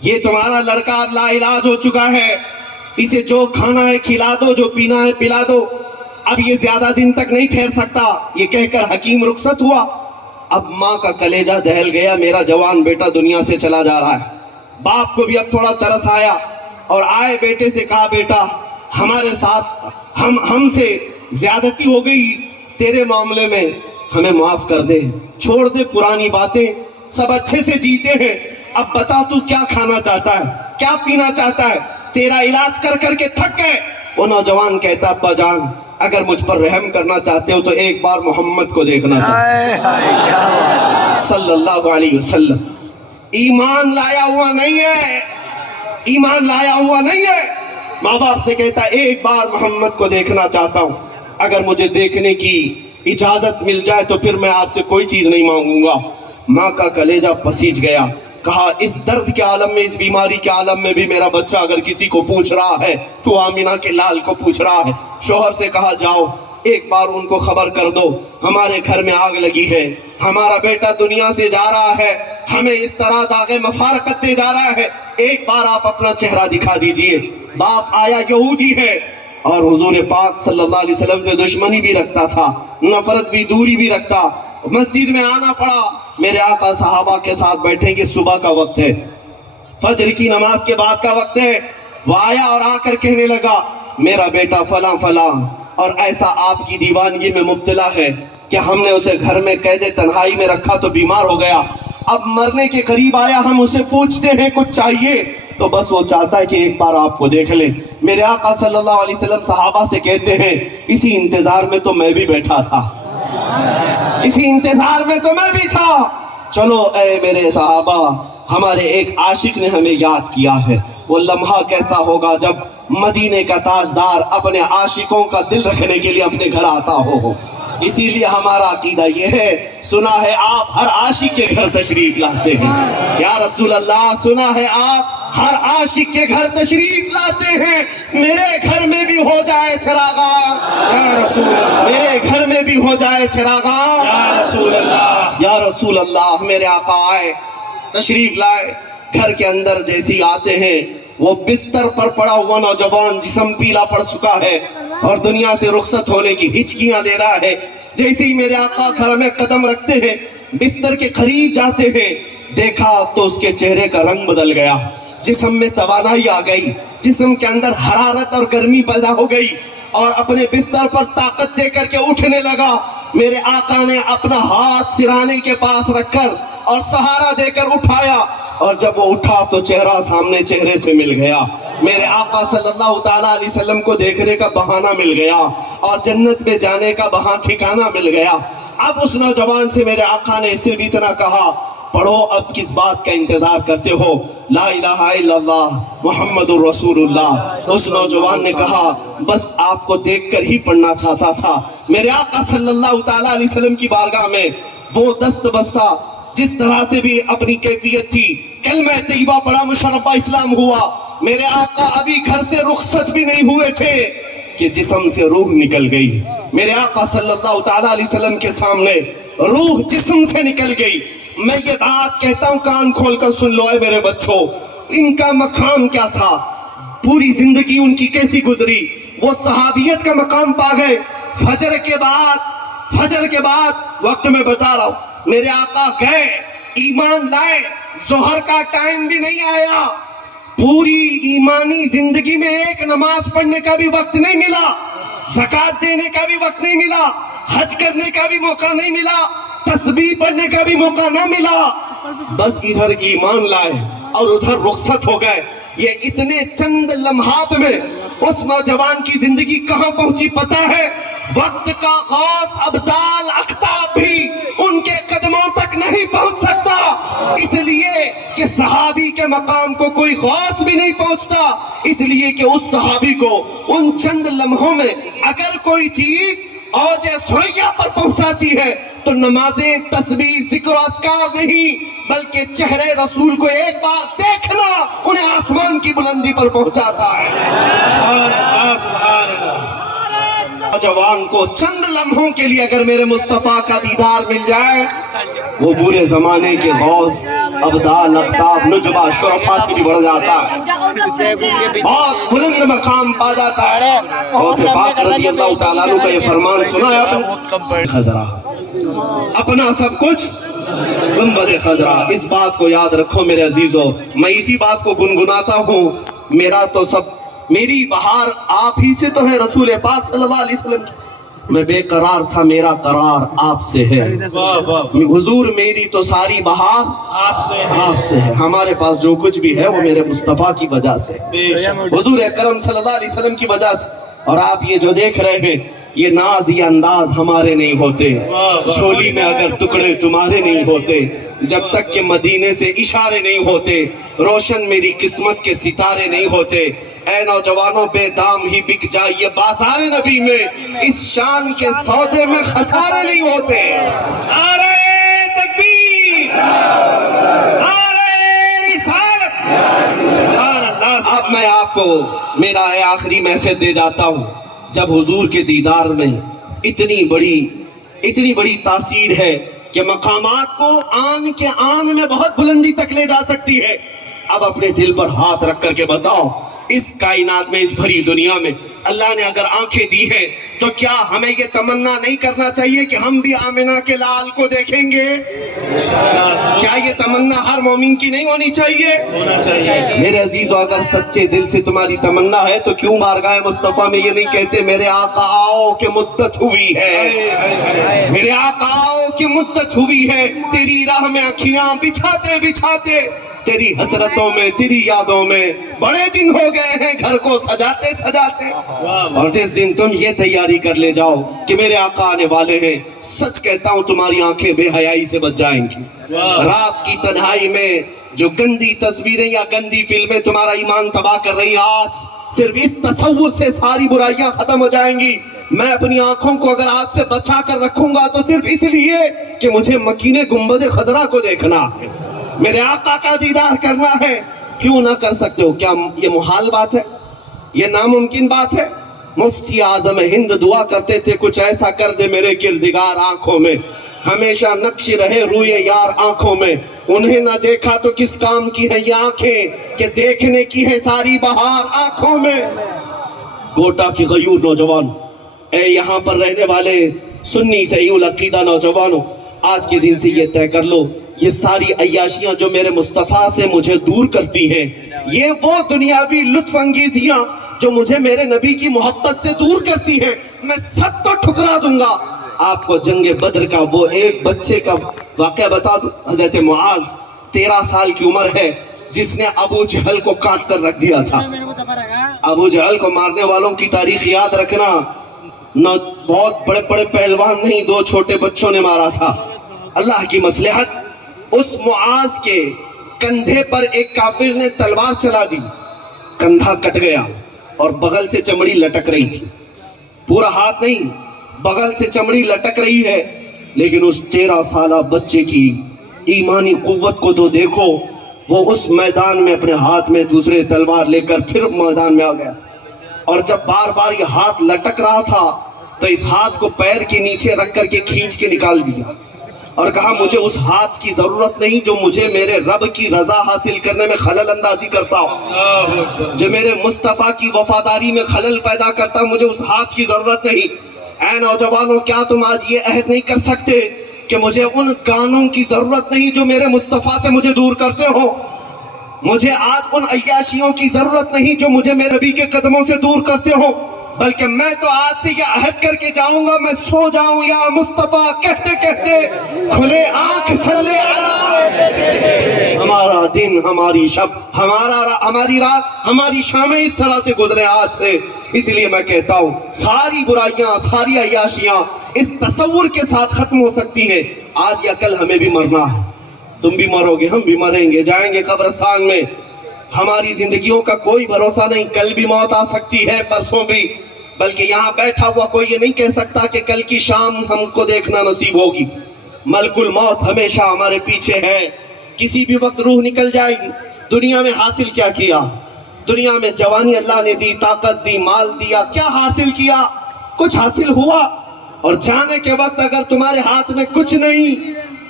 یہ تمہارا لڑکا اب لا علاج ہو چکا ہے، اسے جو کھانا ہے کھلا دو، جو پینا ہے پلا دو، اب یہ زیادہ دن تک نہیں ٹھہر سکتا۔ یہ کہہ کر حکیم رخصت ہوا۔ اب ماں کا کلیجہ دہل گیا، میرا جوان بیٹا دنیا سے چلا جا رہا ہے۔ باپ کو بھی اب تھوڑا ترس آیا اور آئے بیٹے سے کہا، بیٹا ہمارے ساتھ ہم سے زیادتی ہو گئی، تیرے معاملے میں ہمیں معاف کر دے، چھوڑ دے پرانی باتیں، سب اچھے سے جیتے ہیں، اب بتا تو کیا کھانا چاہتا ہے، کیا پینا چاہتا ہے، تیرا علاج کر کر کے تھک گئے۔ وہ نوجوان کہتا، ابا جان اگر مجھ پر رحم کرنا چاہتے ہو تو ایک بار محمد کو دیکھنا چاہتا ہوں صلی اللہ علیہ وسلم۔ ایمان لایا ہوا نہیں ہے، ایمان لایا ہوا نہیں ہے، ماں باپ سے کہتا ہے ایک بار محمد کو دیکھنا چاہتا ہوں، اگر مجھے دیکھنے کی اجازت مل جائے تو پھر میں آپ سے کوئی چیز نہیں مانگوں گا۔ ماں کا کلیجہ پسیج گیا، کہا اس درد کے عالم میں، اس بیماری کے عالم میں بھی میرا بچہ اگر کسی کو پوچھ رہا ہے تو آمینہ کے لال کو پوچھ رہا ہے۔ شوہر سے کہا، جاؤ ایک بار ان کو خبر کر دو ہمارے گھر میں آگ لگی ہے، ہمارا بیٹا دنیا سے جا رہا ہے، ہمیں اس طرح داغ مفارقت دے جا رہا ہے، ایک بار آپ اپنا چہرہ دکھا دیجئے۔ باپ آیا یہودی ہے اور حضور پاک صلی اللہ علیہ وسلم سے دشمنی بھی رکھتا تھا، نفرت بھی، دوری بھی رکھتا۔ مسجد میں آنا پڑا، میرے آقا صحابہ کے ساتھ بیٹھیں گے، صبح کا وقت ہے، فجر کی نماز کے بعد کا وقت ہے۔ وہ آیا اور آ کر کہنے لگا، میرا بیٹا فلاں فلاں اور ایسا آپ کی دیوانگی میں مبتلا ہے کہ ہم نے اسے گھر میں قید تنہائی میں رکھا تو بیمار ہو گیا، اب مرنے کے قریب آیا، ہم اسے پوچھتے ہیں کچھ چاہیے تو بس وہ چاہتا ہے کہ ایک بار آپ کو دیکھ لیں۔ میرے آقا صلی اللہ علیہ وسلم صحابہ سے کہتے ہیں، اسی انتظار میں تو میں بھی بیٹھا تھا، اسی انتظار میں تو میں بھی تھا۔ چلو اے میرے صحابہ، ہمارے ایک عاشق نے ہمیں یاد کیا ہے، وہ لمحہ کیسا ہوگا جب مدینے کا تاجدار اپنے عاشقوں کا دل رکھنے کے لیے اپنے گھر آتا ہو۔ اسی لیے ہمارا عقیدہ یہ ہے، سنا ہے آپ ہر عاشق کے گھر تشریف لاتے ہیں یا رسول اللہ، سنا ہے آپ ہر عاشق کے گھر تشریف لاتے ہیں، میرے گھر میں بھی ہو جائے چراغا یا رسول اللہ، میرے گھر میں بھی ہو جائے چراغا یا رسول اللہ، یا رسول اللہ۔ میرے آقا آئے، تشریف لائے، گھر کے اندر جیسی آتے ہیں، وہ بستر پر پڑا ہوا نوجوان جسم پیلا پڑ چکا ہے اور دنیا سے رخصت ہونے کی ہچکیاں لے رہا ہے۔ جیسے ہی میرے آقا گھر میں قدم رکھتے ہیں، بستر کے قریب جاتے ہیں، دیکھا تو اس کے چہرے کا رنگ بدل گیا، جسم میں توانائی آ گئی، جسم کے اندر حرارت اور گرمی پیدا ہو گئی اور اپنے بستر پر طاقت دے کر کے اٹھنے لگا۔ میرے آقا نے اپنا ہاتھ سرانے کے پاس رکھ کر اور سہارا دے کر اٹھایا، اور جب وہ اٹھا تو چہرہ سامنے چہرے سے مل گیا۔ میرے آقا صلی اللہ تعالیٰ علیہ وسلم کو دیکھنے کا بہانہ مل گیا اور جنت میں جانے کا ٹھکانہ مل گیا۔ اب اس نوجوان سے میرے آقا نے صرف اتنا کہا، پڑھو، اب کس بات کا انتظار کرتے ہو، لا الہ الا اللہ محمد الرسول اللہ۔ اس نوجوان نے کہا، بس آپ کو دیکھ کر ہی پڑھنا چاہتا تھا۔ میرے آقا صلی اللہ تعالیٰ علیہ وسلم کی بارگاہ میں وہ دست بستہ جس طرح سے بھی اپنی کیفیت تھی، کلمہ طیبہ پڑھا، مشرفہ اسلام ہوا۔ میرے آقا ابھی گھر سے رخصت بھی نہیں ہوئے تھے کہ جسم سے روح نکل گئی۔ میرے آقا صلی اللہ تعالیٰ علیہ وسلم کے سامنے روح جسم سے نکل گئی۔ میں یہ بات کہتا ہوں، کان کھول کر سن لو اے میرے بچوں، ان کا مقام کیا تھا، پوری زندگی ان کی کیسی گزری۔ وہ صحابیت کا مقام پا گئے۔ فجر کے بعد وقت میں بتا رہا ہوں، میرے آقا گئے، ایمان لائے، ظہر کا ٹائم بھی نہیں آیا، پوری ایمانی زندگی میں ایک نماز پڑھنے کا بھی وقت نہیں ملا، زکوٰۃ دینے کا بھی وقت نہیں ملا، حج کرنے کا بھی موقع نہیں ملا، تسبیح پڑھنے کا بھی موقع نہ ملا، بس ادھر ایمان لائے اور ادھر رخصت ہو گئے۔ یہ اتنے چند لمحات میں اس نوجوان کی زندگی کہاں پہنچی پتہ ہے؟ وقت کا غوث ابدال اقطاب بھی ان کے قدموں تک نہیں پہنچ سکتا، اس لیے کہ صحابی کے مقام کو کوئی غوث بھی نہیں پہنچتا، اس لیے کہ اس صحابی کو ان چند لمحوں میں اگر کوئی چیز اوج ثریا پر پہنچاتی ہے تو نمازیں، تسبیح، ذکر و اذکار نہیں، بلکہ چہرے رسول کو ایک بار دیکھنا انہیں آسمان کی بلندی پر پہنچاتا ہے۔ نوجوان کو چند لمحوں کے لیے اگر میرے مصطفیٰ کا دیدار مل جائے وہ برے زمانے کے غوث ابدال اقطاب نجبہ شرفا سے بھی بڑھ جاتا ہے، بہت بلند مقام پا جاتا ہے۔ غوث پاک رضی اللہ تعالیٰ عنہ کا یہ فرمان سنا ہے آپ نے؟ خضرا اپنا سب کچھ گنبد خضرا، اس بات کو یاد رکھو میرے عزیزو، میں اسی بات کو گنگناتا ہوں، میرا تو سب، میری بہار آپ ہی سے تو ہے، رسول پاک صلی اللہ علیہ وسلم کی، میں بے قرار تھا، میرا قرار آپ سے ہے، حضور میری تو ساری بہار آپ سے ہے، ہمارے پاس جو کچھ بھی ہے وہ میرے مصطفیٰ کی وجہ سے، حضور اکرم صلی اللہ علیہ وسلم کی وجہ سے۔ اور آپ یہ جو دیکھ رہے ہیں، یہ ناز یہ انداز ہمارے نہیں ہوتے، جھولی میں اگر ٹکڑے تمہارے نہیں ہوتے، جب تک کہ مدینے سے اشارے نہیں ہوتے، روشن میری قسمت کے ستارے نہیں ہوتے۔ اے نوجوانوں، بے دام ہی بک جائیے بازار نبی میں، اس شان کے سودے میں خسارے نہیں ہوتے۔ نعرہ تکبیر، نعرہ رسالت، سبحان اللہ۔ اب میں آپ کو میرا آخری میسج دے جاتا ہوں، جب حضور کے دیدار میں اتنی بڑی تاثیر ہے کہ مقامات کو آن کے آن میں بہت بلندی تک لے جا سکتی ہے، اب اپنے دل پر ہاتھ رکھ کر کے بتاؤ، اس کائنات میں، اس بھری دنیا میں اللہ نے اگر آنکھیں دی ہیں تو کیا ہمیں یہ تمنا نہیں کرنا چاہیے کہ ہم بھی آمنہ کے لال کو دیکھیں گے؟ کیا یہ تمنا ہر مومن کی نہیں ہونی چاہیے؟ ہونا چاہیے۔ میرے عزیزو، اگر سچے دل سے تمہاری تمنا ہے تو کیوں بارگاہ مصطفیٰ میں یہ نہیں کہتے میرے آقا آؤ کہ مدت ہوئی ہے، میرے آقا آؤ کہ مدت ہوئی ہے، تیری راہ میں اکھیاں بچھاتے بچھاتے، تیری حسرتوں میں، تیری یادوں میں بڑے دن ہو گئے ہیں گھر کو سجاتے سجاتے۔ اور جس دن تم یہ تیاری کر لے جاؤ کہ میرے آقا آنے والے ہیں، سچ کہتا ہوں تمہاری آنکھیں بے حیائی سے بچ جائیں گی۔ رات کی تنہائی میں جو گندی تصویریں یا گندی فلمیں تمہارا ایمان تباہ کر رہی ہیں، آج صرف اس تصور سے ساری برائیاں ختم ہو جائیں گی۔ میں اپنی آنکھوں کو اگر آج سے بچا کر رکھوں گا تو صرف اس لیے کہ مجھے مکین گنبد خضرا کو دیکھنا، میرے آقا کا دیدار کرنا ہے۔ کیوں نہ کر سکتے ہو؟ کیا یہ محال بات ہے؟ یہ ناممکن بات ہے؟ مفتی اعظم ہند دعا کرتے تھے، کچھ ایسا کر دے میرے کردگار آنکھوں میں، ہمیشہ نقش رہے روئے یار آنکھوں میں، انہیں نہ دیکھا تو کس کام کی ہے یہ آنکھیں کہ دیکھنے کی ہے ساری بہار آنکھوں میں۔ گوٹا کی غیور نوجوان، اے یہاں پر رہنے والے سنی صحیح العقیدہ نوجوانوں، آج کے دن سے یہ طے کر لو، یہ ساری عیاشیاں جو میرے مصطفیٰ سے مجھے دور کرتی ہیں، یہ وہ دنیاوی لطف انگیزیاں جو مجھے میرے نبی کی محبت سے دور کرتی ہیں، میں سب کو ٹھکرا دوں گا۔ آپ کو جنگ بدر کا وہ ایک بچے کا واقعہ بتا دوں۔ حضرت معاذ 13 سال کی عمر ہے، جس نے ابو جہل کو کاٹ کر رکھ دیا تھا۔ ابو جہل کو مارنے والوں کی تاریخ یاد رکھنا، نہ بہت بڑے بڑے پہلوان نہیں، 2 چھوٹے بچوں نے مارا تھا۔ اللہ کی مصلحت، اس معاذ کے کندھے پر ایک کافر نے تلوار چلا دی، کندھا کٹ گیا اور بغل سے چمڑی لٹک رہی تھی، پورا ہاتھ نہیں، بغل سے چمڑی لٹک رہی ہے۔ لیکن اس 13 سالہ بچے کی ایمانی قوت کو تو دیکھو، وہ اس میدان میں اپنے ہاتھ میں دوسرے تلوار لے کر پھر میدان میں آ گیا، اور جب بار بار یہ ہاتھ لٹک رہا تھا تو اس ہاتھ کو پیر کے نیچے رکھ کر کے کھینچ کے نکال دیا اور کہا مجھے اس ہاتھ کی ضرورت نہیں جو مجھے میرے رب کی رضا حاصل کرنے میں خلل اندازی کرتا ہو، جو میرے مصطفیٰ کی وفاداری میں خلل پیدا کرتا، مجھے اس ہاتھ کی ضرورت نہیں۔ اے نوجوانوں، کیا تم آج یہ عہد نہیں کر سکتے کہ مجھے ان گانوں کی ضرورت نہیں جو میرے مصطفیٰ سے مجھے دور کرتے ہو؟ مجھے آج ان عیاشیوں کی ضرورت نہیں جو مجھے میرے نبی کے قدموں سے دور کرتے ہو، بلکہ میں تو آج سے یہ عہد کر کے جاؤں گا، میں سو جاؤں یا مصطفیٰ کہتے کہتے کھلے آنکھ صلی علی، ہمارا دن، ہماری شب، ہماری رات، ہماری شامیں اس طرح سے گزرے آج سے۔ اس لیے میں کہتا ہوں ساری برائیاں، ساری عیاشیاں اس تصور کے ساتھ ختم ہو سکتی ہیں، آج یا کل ہمیں بھی مرنا ہے، تم بھی مرو گے، ہم بھی مریں گے، جائیں گے قبرستان میں۔ ہماری زندگیوں کا کوئی بھروسہ نہیں، کل بھی موت آ سکتی ہے، پرسوں بھی، بلکہ یہاں بیٹھا ہوا کوئی یہ نہیں کہہ سکتا کہ کل کی شام ہم کو دیکھنا نصیب ہوگی۔ ملک الموت ہمیشہ ہمارے پیچھے ہے، کسی بھی وقت روح نکل جائے گی۔ دنیا میں حاصل کیا کیا؟ دنیا میں جوانی اللہ نے دی، طاقت دی، مال دیا، کیا حاصل کیا؟ کچھ حاصل ہوا؟ اور جانے کے وقت اگر تمہارے ہاتھ میں کچھ نہیں